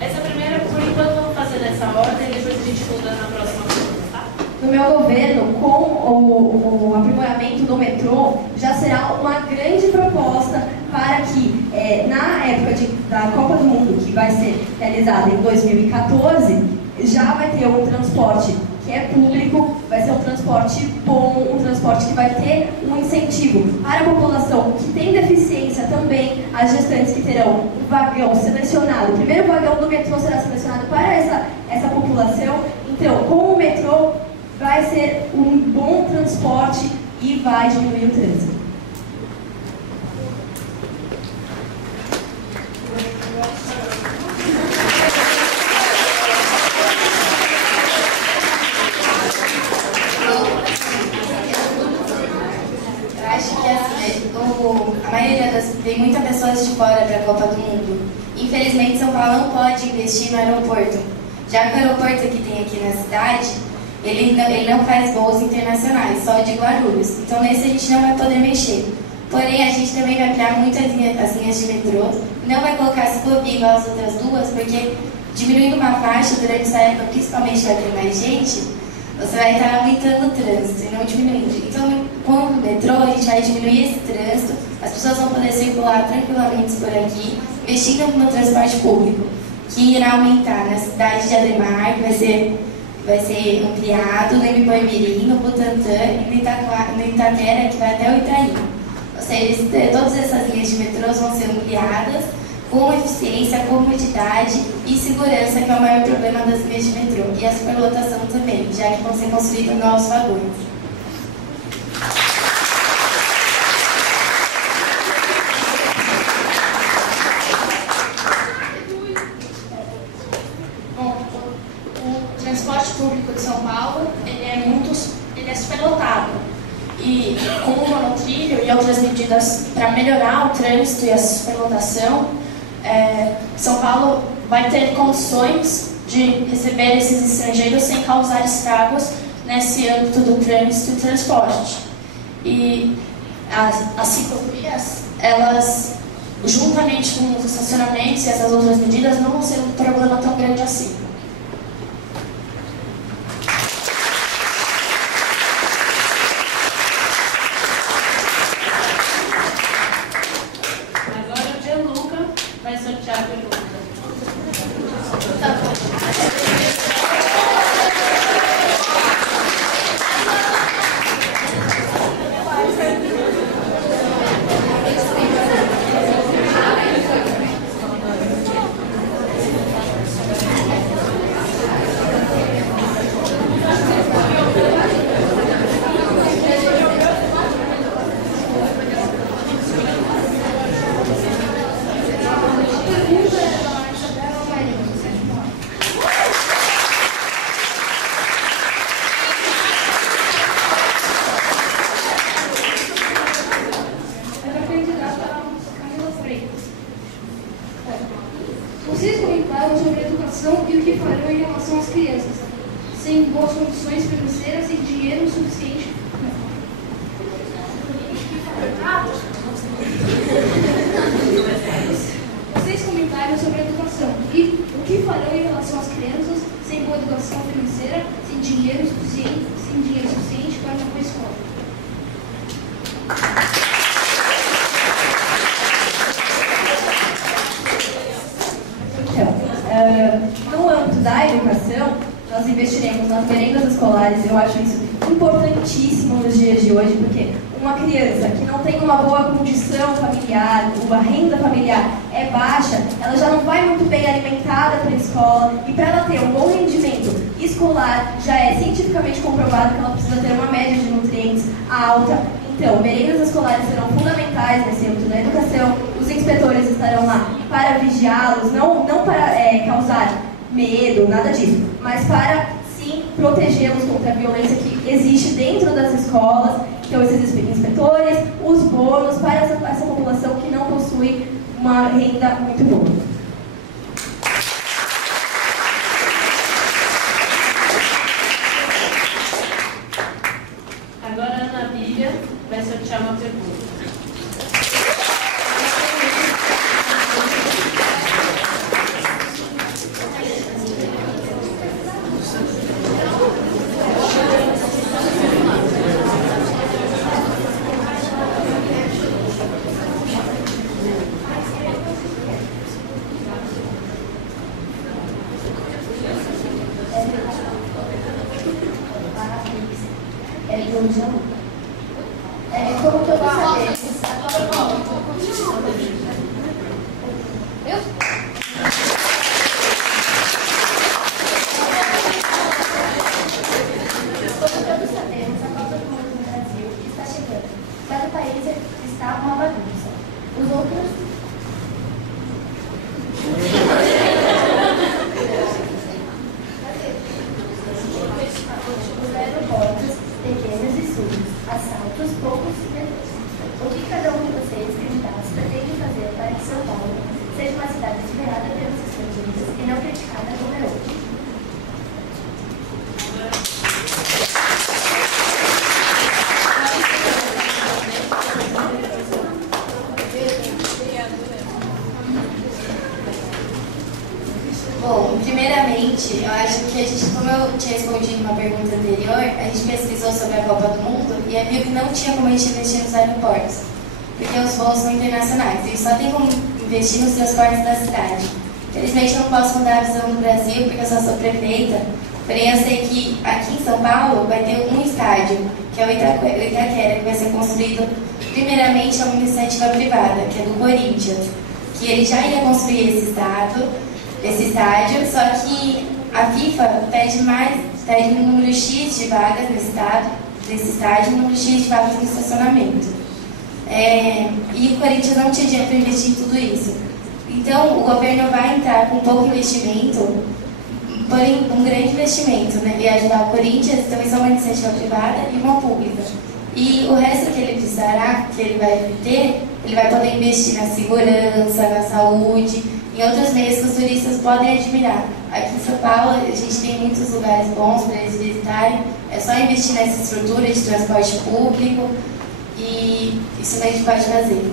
essa primeira, por enquanto, vamos fazer nessa ordem e depois a gente muda na próxima pergunta, tá? No meu governo, com o aprimoramento do metrô, já será uma grande proposta para que, na época da Copa do Mundo, que vai ser realizada em 2014, já vai ter um transporte que é público, vai ser um transporte bom, um transporte que vai ter um incentivo para a população que tem deficiência também, as gestantes que terão um vagão selecionado. O primeiro vagão do metrô será selecionado para essa população. Então, com o metrô, vai ser um bom transporte e vai diminuir o trânsito. Eu acho que assim, a maioria tem muitas pessoas de fora para a Copa do Mundo. Infelizmente, São Paulo não pode investir no aeroporto, já que o aeroporto que tem aqui na cidade, ele não faz voos internacionais, só de Guarulhos. Então, nesse a gente não vai poder mexer. Porém, a gente também vai ampliar muito as linhas de metrô, não vai colocar ciclovia igual as outras duas, porque diminuindo uma faixa durante essa época, principalmente vai ter mais gente, você vai estar aumentando o trânsito e não diminuindo. Então, com o metrô, a gente vai diminuir esse trânsito, as pessoas vão poder circular tranquilamente por aqui, investindo no transporte público, que irá aumentar na cidade de Ademar, que vai ser ampliado, no Ibiboimirim, no Butantã e no Itaquera, que vai até o Itaí. Ou seja, todas essas linhas de metrôs vão ser ampliadas com eficiência, comodidade e segurança, que é o maior problema das linhas de metrô. E a superlotação também, já que vão ser construídos novos vagões. Bom, o transporte público de São Paulo, ele é superlotado. E com o monotrilho e outras medidas para melhorar o trânsito e a superlotação, São Paulo vai ter condições de receber esses estrangeiros sem causar estragos nesse âmbito do trânsito e transporte. E as ciclovias, elas, juntamente com os estacionamentos e essas outras medidas, não vão ser um problema tão grande assim. Sortear a pergunta. Vocês comentaram sobre a educação e o que farão em relação às crianças, sem boas condições financeiras e dinheiro suficiente. Vocês comentaram sobre a educação e o que farão em relação às crianças, sem boa educação financeira, sem dinheiro suficiente para uma boa escola. No âmbito da educação, nós investiremos nas merendas escolares. Eu acho isso importantíssimo nos dias de hoje, porque uma criança que não tem uma boa condição familiar, uma renda familiar é baixa, ela já não vai muito bem alimentada para a escola, e para ela ter um bom rendimento escolar, já é cientificamente comprovado que ela precisa ter uma média de nutrientes alta. Então, merendas escolares serão fundamentais nesse âmbito da educação. Os inspetores estarão lá para vigiá-los, não para causar medo, nada disso, mas para, sim, protegê-los contra a violência que existe dentro das escolas. Então, esses inspetores, os bônus para essa população que não possui uma renda muito boa. Agora a Ana Bíblia vai sortear uma pergunta. Como todos sabemos, a Copa do Mundo no Brasil está chegando. Cada país está uma bagunça. Os outros... Os aeroportos, pequenos e sujos, assaltos, poucos e medos. O que Primeiramente, eu acho que a gente, como eu tinha respondido uma pergunta anterior, a gente pesquisou sobre a Copa do Mundo e viu que não tinha como a gente investir nos aeroportos, porque os voos são internacionais e só tem como investir nos transportes da cidade. Infelizmente, eu não posso mudar a visão do Brasil, porque eu só sou prefeita, porém eu sei que aqui em São Paulo vai ter um estádio, que é o Itaquera, que vai ser construído primeiramente a uma iniciativa privada, que é do Corinthians, que ele já ia construir esse estádio, só que a FIFA pede um número X de vagas nesse estádio e um número X de vagas no estacionamento. E o Corinthians não tinha dinheiro para investir em tudo isso. Então, o governo vai entrar com pouco investimento, porém um grande investimento, né? E ajudar o Corinthians, então isso é uma iniciativa privada e uma pública. E o resto que ele precisará, que ele vai ter, ele vai poder investir na segurança, na saúde, em outros meios que os turistas podem admirar. Aqui em São Paulo, a gente tem muitos lugares bons para eles visitarem, é só investir nessa estrutura de transporte público e isso a gente pode fazer.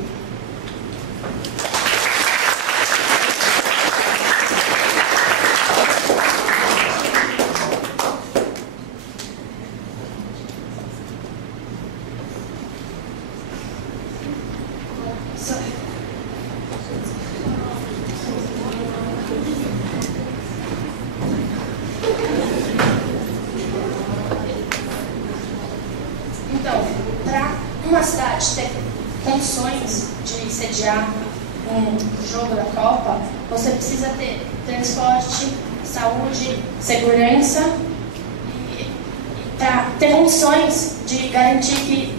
Então, para uma cidade ter condições de sediar um jogo da Copa, você precisa ter transporte, saúde, segurança e para ter condições de garantir que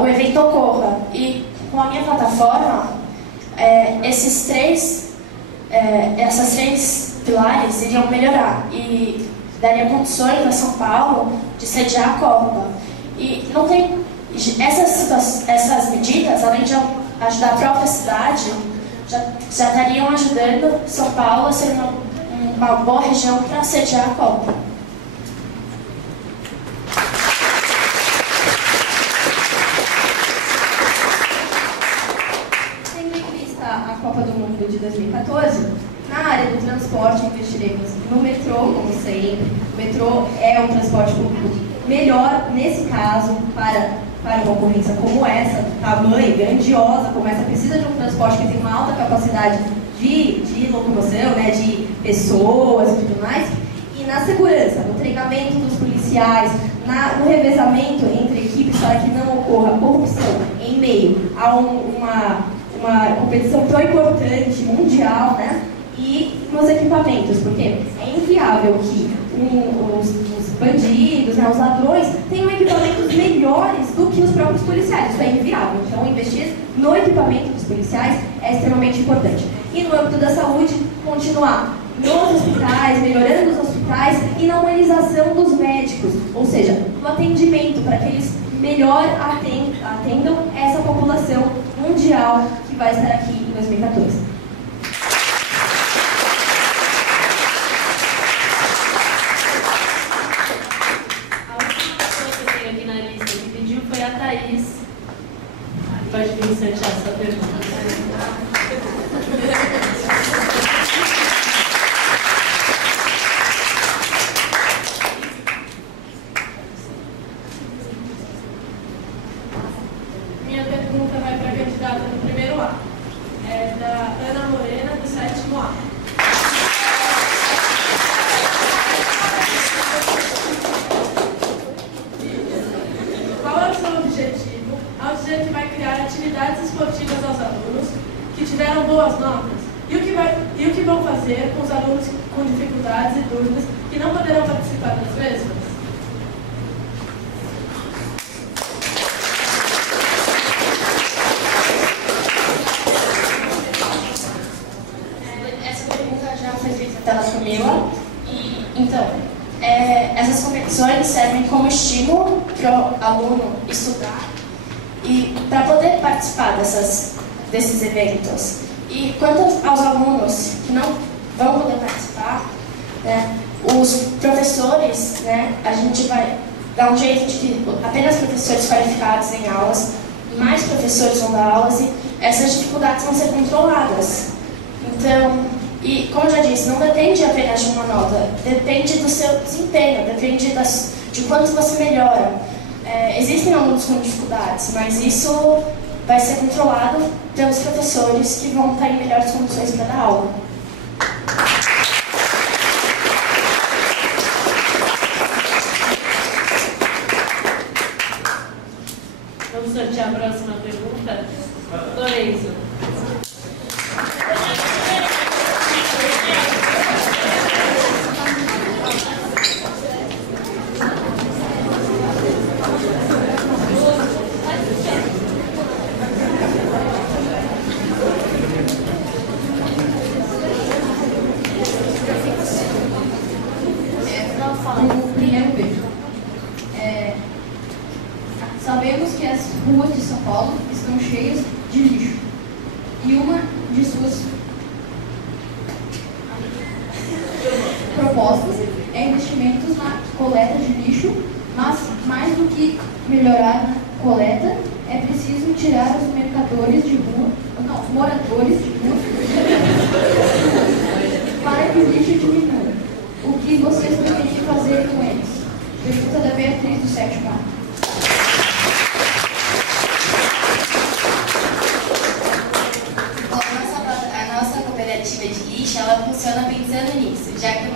o evento ocorra. E com a minha plataforma, essas três pilares iriam melhorar e daria condições a São Paulo de sediar a Copa. E não tem essas medidas, além de ajudar a própria cidade, já estariam ajudando São Paulo a ser uma boa região para sediar a Copa. Tendo em vista a Copa do Mundo de 2014, na área do transporte investiremos no metrô, como sempre. O metrô é um transporte público melhor, nesse caso, para uma ocorrência como essa, tamanho, grandiosa como essa, precisa de um transporte que tenha uma alta capacidade de locomoção, né, de pessoas e tudo mais. E na segurança, no treinamento dos policiais, no revezamento entre equipes para que não ocorra corrupção em meio a uma competição tão importante, mundial, né? E nos equipamentos, porque é inviável que os bandidos, né, os ladrões, tenham equipamentos melhores do que os próprios policiais. Isso é inviável. Então, investir no equipamento dos policiais é extremamente importante. E no âmbito da saúde, continuar nos hospitais, melhorando os hospitais e na humanização dos médicos, ou seja, no atendimento, para que eles melhor atendam essa população mundial que vai estar aqui em 2014. Foi a Thaís. Pode vir sortear essa pergunta. Minha pergunta vai para a candidata do primeiro A. É da Ana Morena, do 7º A. Ao dizer que vai criar atividades esportivas aos alunos que tiveram boas notas, e o que vão fazer com os alunos com dificuldades e dúvidas que não poderão participar das mesmas? Essa pergunta já foi feita pela Camila. E, então, essas competições servem como estímulo para o aluno estudar e para poder participar desses eventos. E quanto aos alunos que não vão poder participar, né, os professores, né, a gente vai dar um jeito de que apenas professores qualificados em aulas, mais professores vão dar aulas e essas dificuldades vão ser controladas. Então, E, como eu já disse, não depende apenas de uma nota, depende do seu desempenho, depende de quanto você melhora. Existem alunos com dificuldades, mas isso vai ser controlado pelos professores que vão estar em melhores condições para dar aula. Vamos sortear a próxima pergunta? Lorenzo. O primeiro B. Sabemos que as ruas de São Paulo estão cheias de lixo. E uma de suas propostas é investimentos na coleta de lixo, mas mais do que melhorar na coleta, é preciso tirar os moradores de rua, para que o lixo diminua. O que vocês pretendem fazer com eles? Pergunta da Beatriz do 7º A. A nossa cooperativa de lixo, ela funciona pensando nisso, já que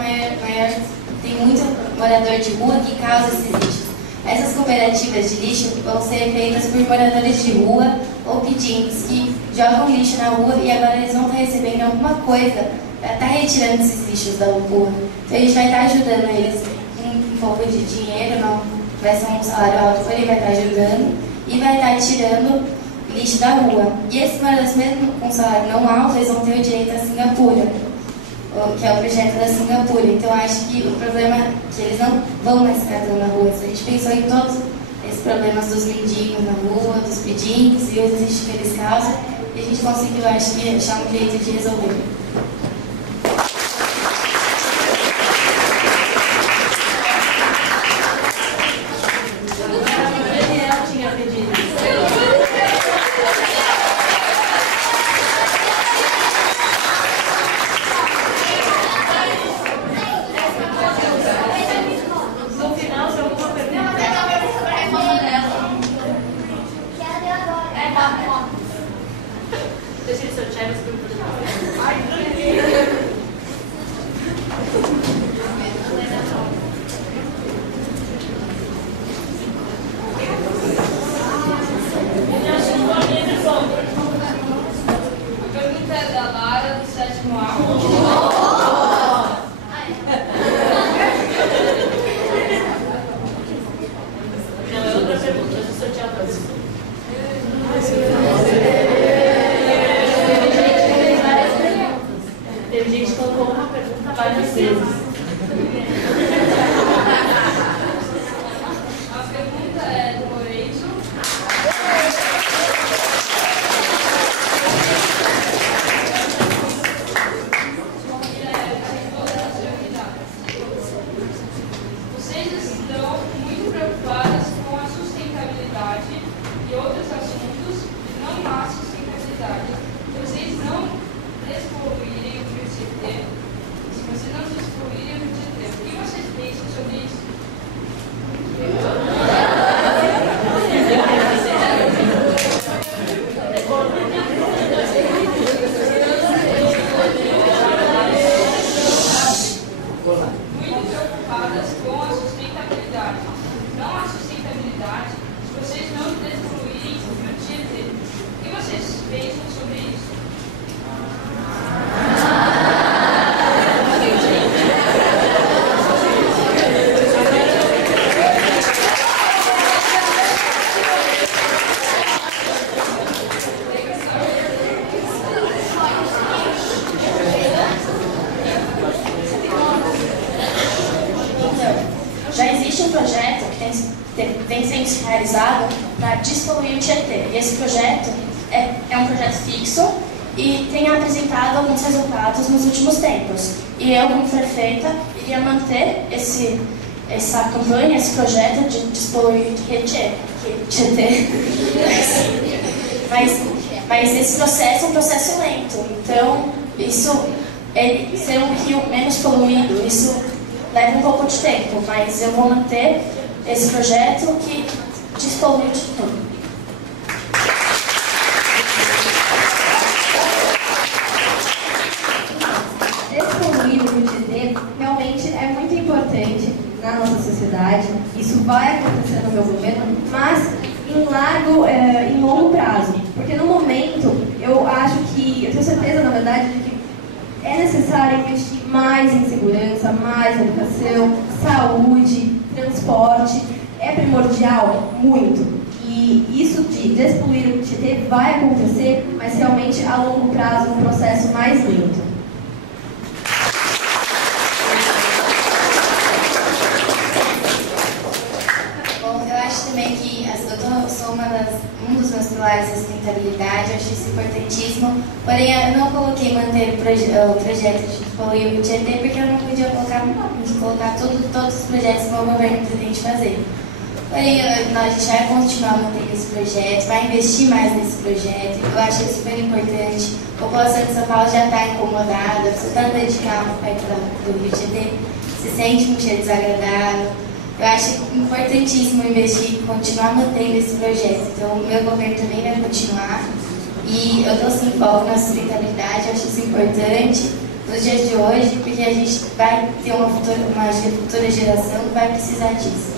tem muito morador de rua que causa esses lixos. Essas cooperativas de lixo vão ser feitas por moradores de rua ou pedintes que jogam lixo na rua e agora eles vão estar recebendo alguma coisa para estar retirando esses lixos da rua. Então a gente vai estar ajudando eles um pouco de dinheiro, não vai ser um salário alto, ele vai estar ajudando e vai estar tirando lixo da rua. E esses moradores, mesmo com salário não alto, eles vão ter o direito à Singapura, que é o projeto da Singapura. Então acho que o problema é que eles não vão mais ficar na rua. A gente pensou em todos esses problemas dos mendigos na rua, dos pedintes e os lixos que eles causam, e a gente conseguiu, acho que, achar um jeito de resolver. Deixa ele sortear as perguntas. A pergunta é da Lara, do 7º A. Não, é outra pergunta. Deixa eu sortear a próxima. Teve gente que colocou uma pergunta várias vezes. A pergunta é do Lorenzo. Vocês estão muito preocupadas com a sustentabilidade e outros assuntos e não há sustentabilidade. Vocês não despoluírem o Rio Tietê. Se vocês não despoluírem o Rio Tietê, o que vocês pensam sobre isso? Muito preocupadas com a sustentabilidade. Não há sustentabilidade se vocês não despoluírem o Rio Tietê. O que vocês pensam sobre isso? Já existe um projeto que vem sendo realizado para despoluir o Tietê. E esse projeto é um projeto fixo e tem apresentado alguns resultados nos últimos tempos. E eu, como prefeita, iria manter essa campanha, esse projeto de despoluir o Tietê. Mas esse processo é um processo lento. Então, isso ele ser um rio menos poluído. Isso leva um pouco de tempo, mas eu vou manter esse projeto que despolui de tudo. Despoluir o Rio Tietê realmente é muito importante na nossa sociedade. Isso vai acontecer no meu governo, mas em longo prazo. Porque no momento, eu tenho certeza, na verdade, de que é necessário investir mais em segurança, mais em educação, saúde, transporte. É primordial? Muito. E isso de despoluir o Tietê vai acontecer, mas realmente a longo prazo, um processo mais lento. Também que eu sou um dos meus pilares da sustentabilidade, eu acho isso importantíssimo, porém eu não coloquei manter o projeto de poluir o Tietê porque eu não podia colocar todos os projetos que o meu governo pretende fazer. Porém, a gente vai continuar mantendo esse projeto, vai investir mais nesse projeto, eu acho isso super importante. A população de São Paulo já está incomodada, você está andando de carro perto do Rio Tietê, se sente um cheiro desagradável. Eu acho importantíssimo investir, continuar mantendo esse projeto. Então, o meu governo também vai continuar. E eu estou sim foco na sustentabilidade, eu acho isso importante nos dias de hoje, porque a gente vai ter uma futura geração que vai precisar disso.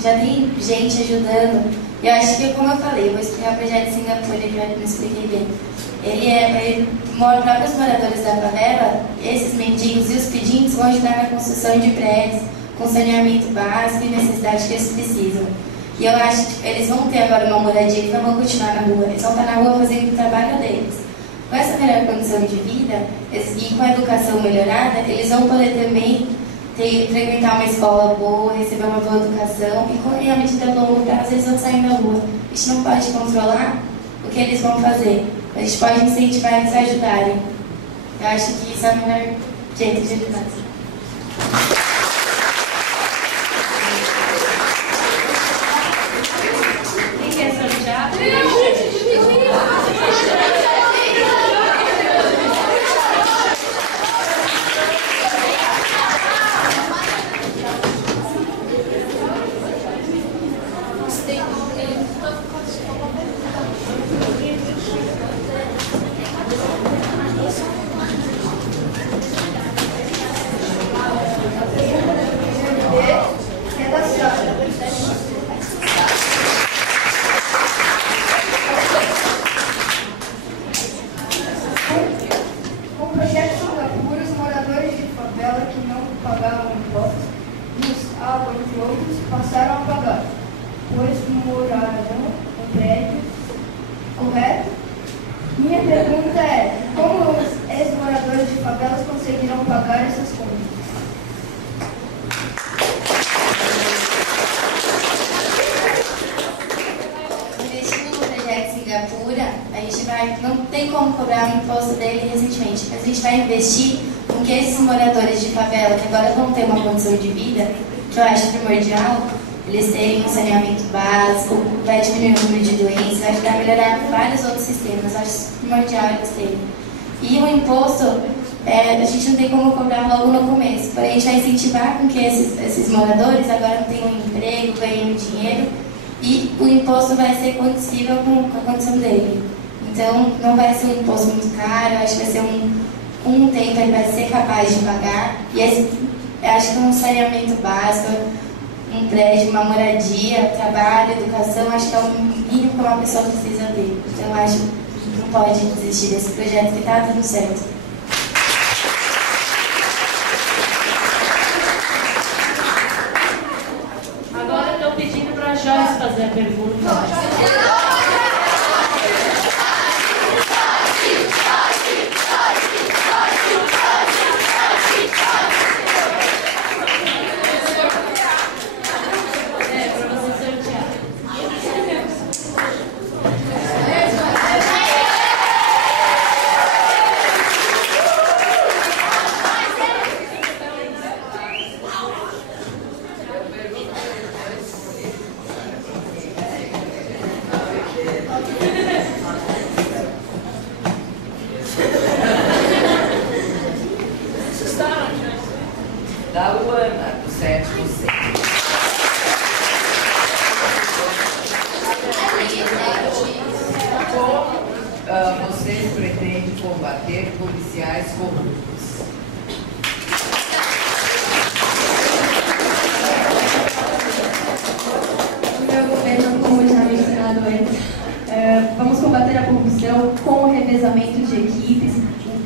Já tem gente ajudando. Eu acho que, como eu falei, eu vou explicar o projeto de Singapura, que eu não expliquei bem. Os próprios moradores da favela, esses mendigos e os pedintes vão ajudar na construção de prédios, com saneamento básico e necessidade que eles precisam. E eu acho que eles vão ter agora uma moradia, eles não vão continuar na rua, eles vão estar na rua fazendo o trabalho deles. Com essa melhor condição de vida e com a educação melhorada, eles vão poder também frequentar uma escola boa, receber uma boa educação e, com realmente ter longo prazo, eles vão sair na rua. A gente não pode controlar o que eles vão fazer, a gente pode incentivar eles a ajudarem. Eu acho que isso é o melhor jeito de ajudar. Quem quer sortear? Investir com que esses moradores de favela, que agora vão ter uma condição de vida, que eu acho primordial, eles terem um saneamento básico, vai diminuir o número de doenças, vai ajudar a melhorar vários outros sistemas, eu acho primordial eles terem. E o imposto a gente não tem como cobrar logo no começo, porém a gente vai incentivar com que esses moradores agora tenham um emprego, ganhem dinheiro e o imposto vai ser condizível com a condição dele. Então não vai ser um imposto muito caro, acho que vai ser um tempo ele vai ser capaz de pagar e acho que um saneamento básico, um prédio, uma moradia, trabalho, educação, acho que é o mínimo que uma pessoa precisa ter. Então acho que não pode desistir desse projeto que está dando certo. Pedindo para a Joyce fazer a pergunta. Da Luana, do 7%. Como vocês pretendem combater policiais corruptos? No meu governo, como já mencionado antes, vamos combater a corrupção com o revezamento de equipes,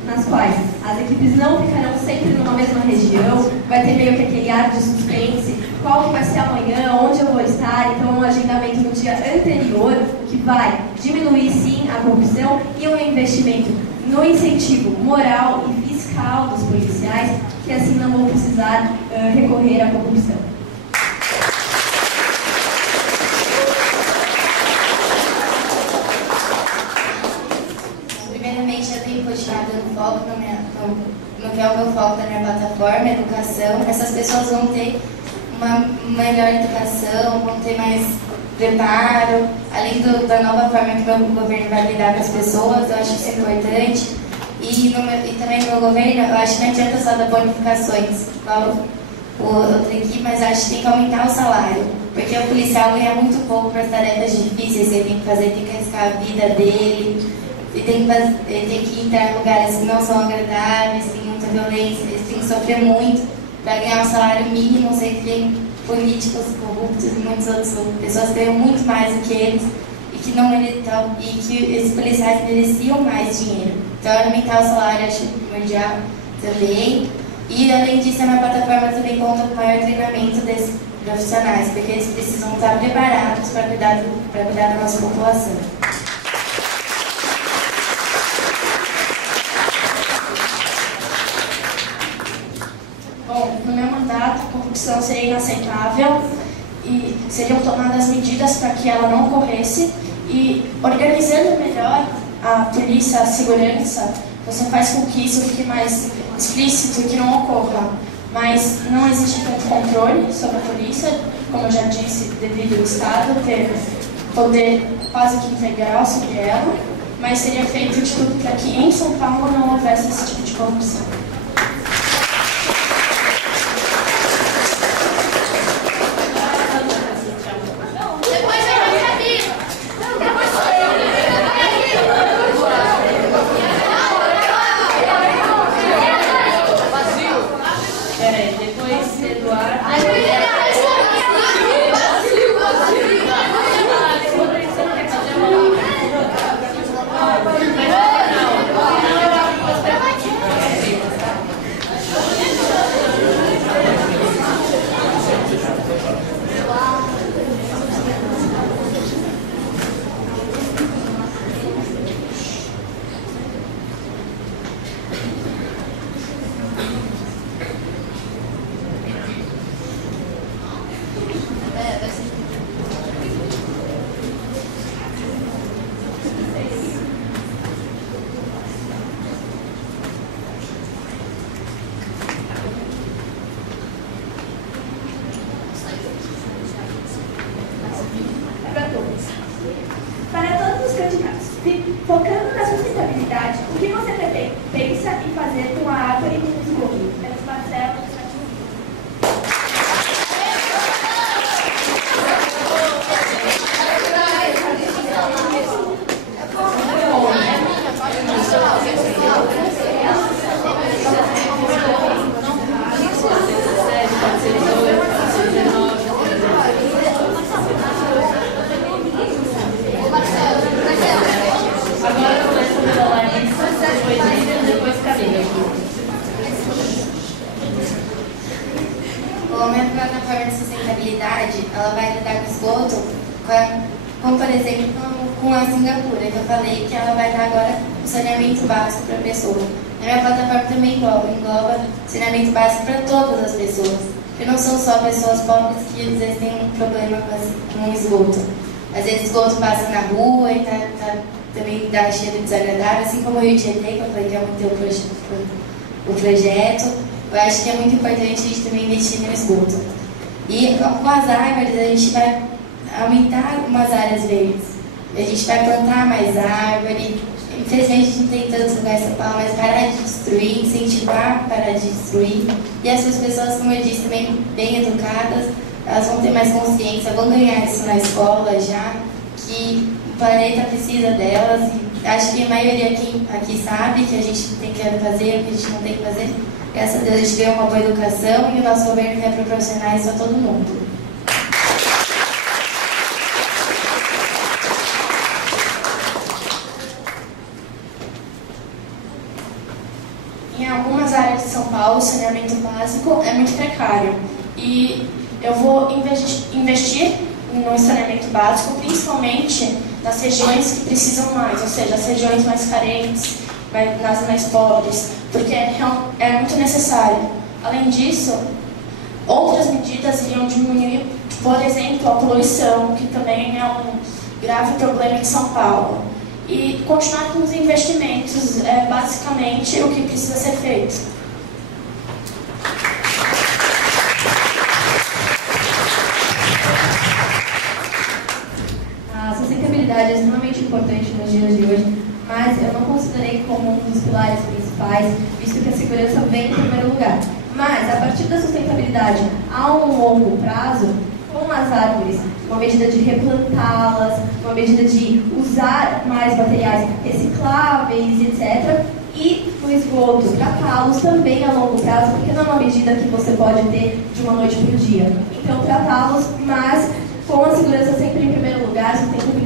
nas quais as equipes não ficarão sempre numa mesma região, vai ter meio que aquele ar de suspense, qual que vai ser amanhã, onde eu vou estar, então um agendamento no dia anterior, que vai diminuir sim a corrupção e um investimento no incentivo moral e fiscal dos policiais, que assim não vão precisar recorrer à corrupção. Primeiramente, eu tenho continuado dando foco no que é o meu foco da minha plataforma, educação. Essas pessoas vão ter uma melhor educação, vão ter mais preparo, além da nova forma que o meu governo vai lidar com as pessoas, eu acho isso importante. E também no meu governo, eu acho que não adianta só dar bonificações, igual o outro aqui, mas acho que tem que aumentar o salário, porque o policial ganha muito pouco para as tarefas difíceis que ele tem que fazer, tem que arriscar a vida dele, ele tem que entrar em lugares que não são agradáveis, tem muita violência, eles têm que sofrer muito para ganhar um salário mínimo, sei que tem políticos corruptos e muitas outras pessoas ganham muito mais do que eles e que esses policiais mereciam mais dinheiro. Então, aumentar o salário acho primordial também. E, além disso, a minha plataforma também conta com maior treinamento desses profissionais, porque eles precisam estar preparados para cuidar da nossa população. Bom, no meu mandato, a corrupção seria inaceitável e seriam tomadas medidas para que ela não ocorresse e, organizando melhor a polícia, a segurança, você faz com que isso fique mais explícito e que não ocorra. Mas não existe tanto controle sobre a polícia, como eu já disse, devido ao Estado ter poder quase que integral sobre ela, mas seria feito de tudo para que em São Paulo não houvesse esse tipo de corrupção. Para todos os candidatos, focando na sustentabilidade, o que você pretende pensa em fazer com a água e com o esgoto? Temos Marcelo do sétimo B. Agora começa pela Larissa, depois Lívia, depois Camila. Como a plataforma de sustentabilidade, ela vai lidar com esgoto, como por exemplo com a Singapura, que eu falei que ela vai dar agora um saneamento básico para a pessoa. A minha plataforma também engloba saneamento básico para todas as pessoas, porque não são só pessoas pobres que às vezes têm um problema com esgoto. Às vezes esgoto passa na rua e também dá cheiro desagradável, assim como o Rio de Janeiro, que eu falei que é muito o projeto. Eu acho que é muito importante a gente também investir no esgoto. E com as árvores, a gente vai aumentar algumas áreas verdes. A gente vai plantar mais árvore. Infelizmente, a gente não tem tantos lugares em São Paulo, mas parar de destruir, incentivar parar de destruir. E essas pessoas, como eu disse, também bem educadas, elas vão ter mais consciência, vão ganhar isso na escola já, que o planeta precisa delas. E acho que a maioria aqui sabe que a gente tem que fazer, o que a gente não tem que fazer. Graças a Deus a gente ganhou uma boa educação e o nosso governo quer proporcionar isso a todo mundo. Em algumas áreas de São Paulo, o saneamento básico é muito precário. E eu vou investir no saneamento básico, principalmente nas regiões que precisam mais, ou seja, as regiões mais carentes, nas mais pobres, porque é muito necessário. Além disso, outras medidas iriam diminuir, por exemplo, a poluição, que também é um grave problema em São Paulo. E continuar com os investimentos é basicamente o que precisa ser feito. A sustentabilidade é extremamente importante nos dias de hoje, mas eu não considerei como um dos pilares principais, visto que a segurança vem em primeiro lugar. Mas, a partir da sustentabilidade a um longo prazo, com as árvores, uma medida de replantá-las, uma medida de usar mais materiais recicláveis, etc. E o esgoto, tratá-los também a longo prazo, porque não é uma medida que você pode ter de uma noite para o dia. Então, tratá-los, mas com a segurança sempre em primeiro lugar, sustentabilidade.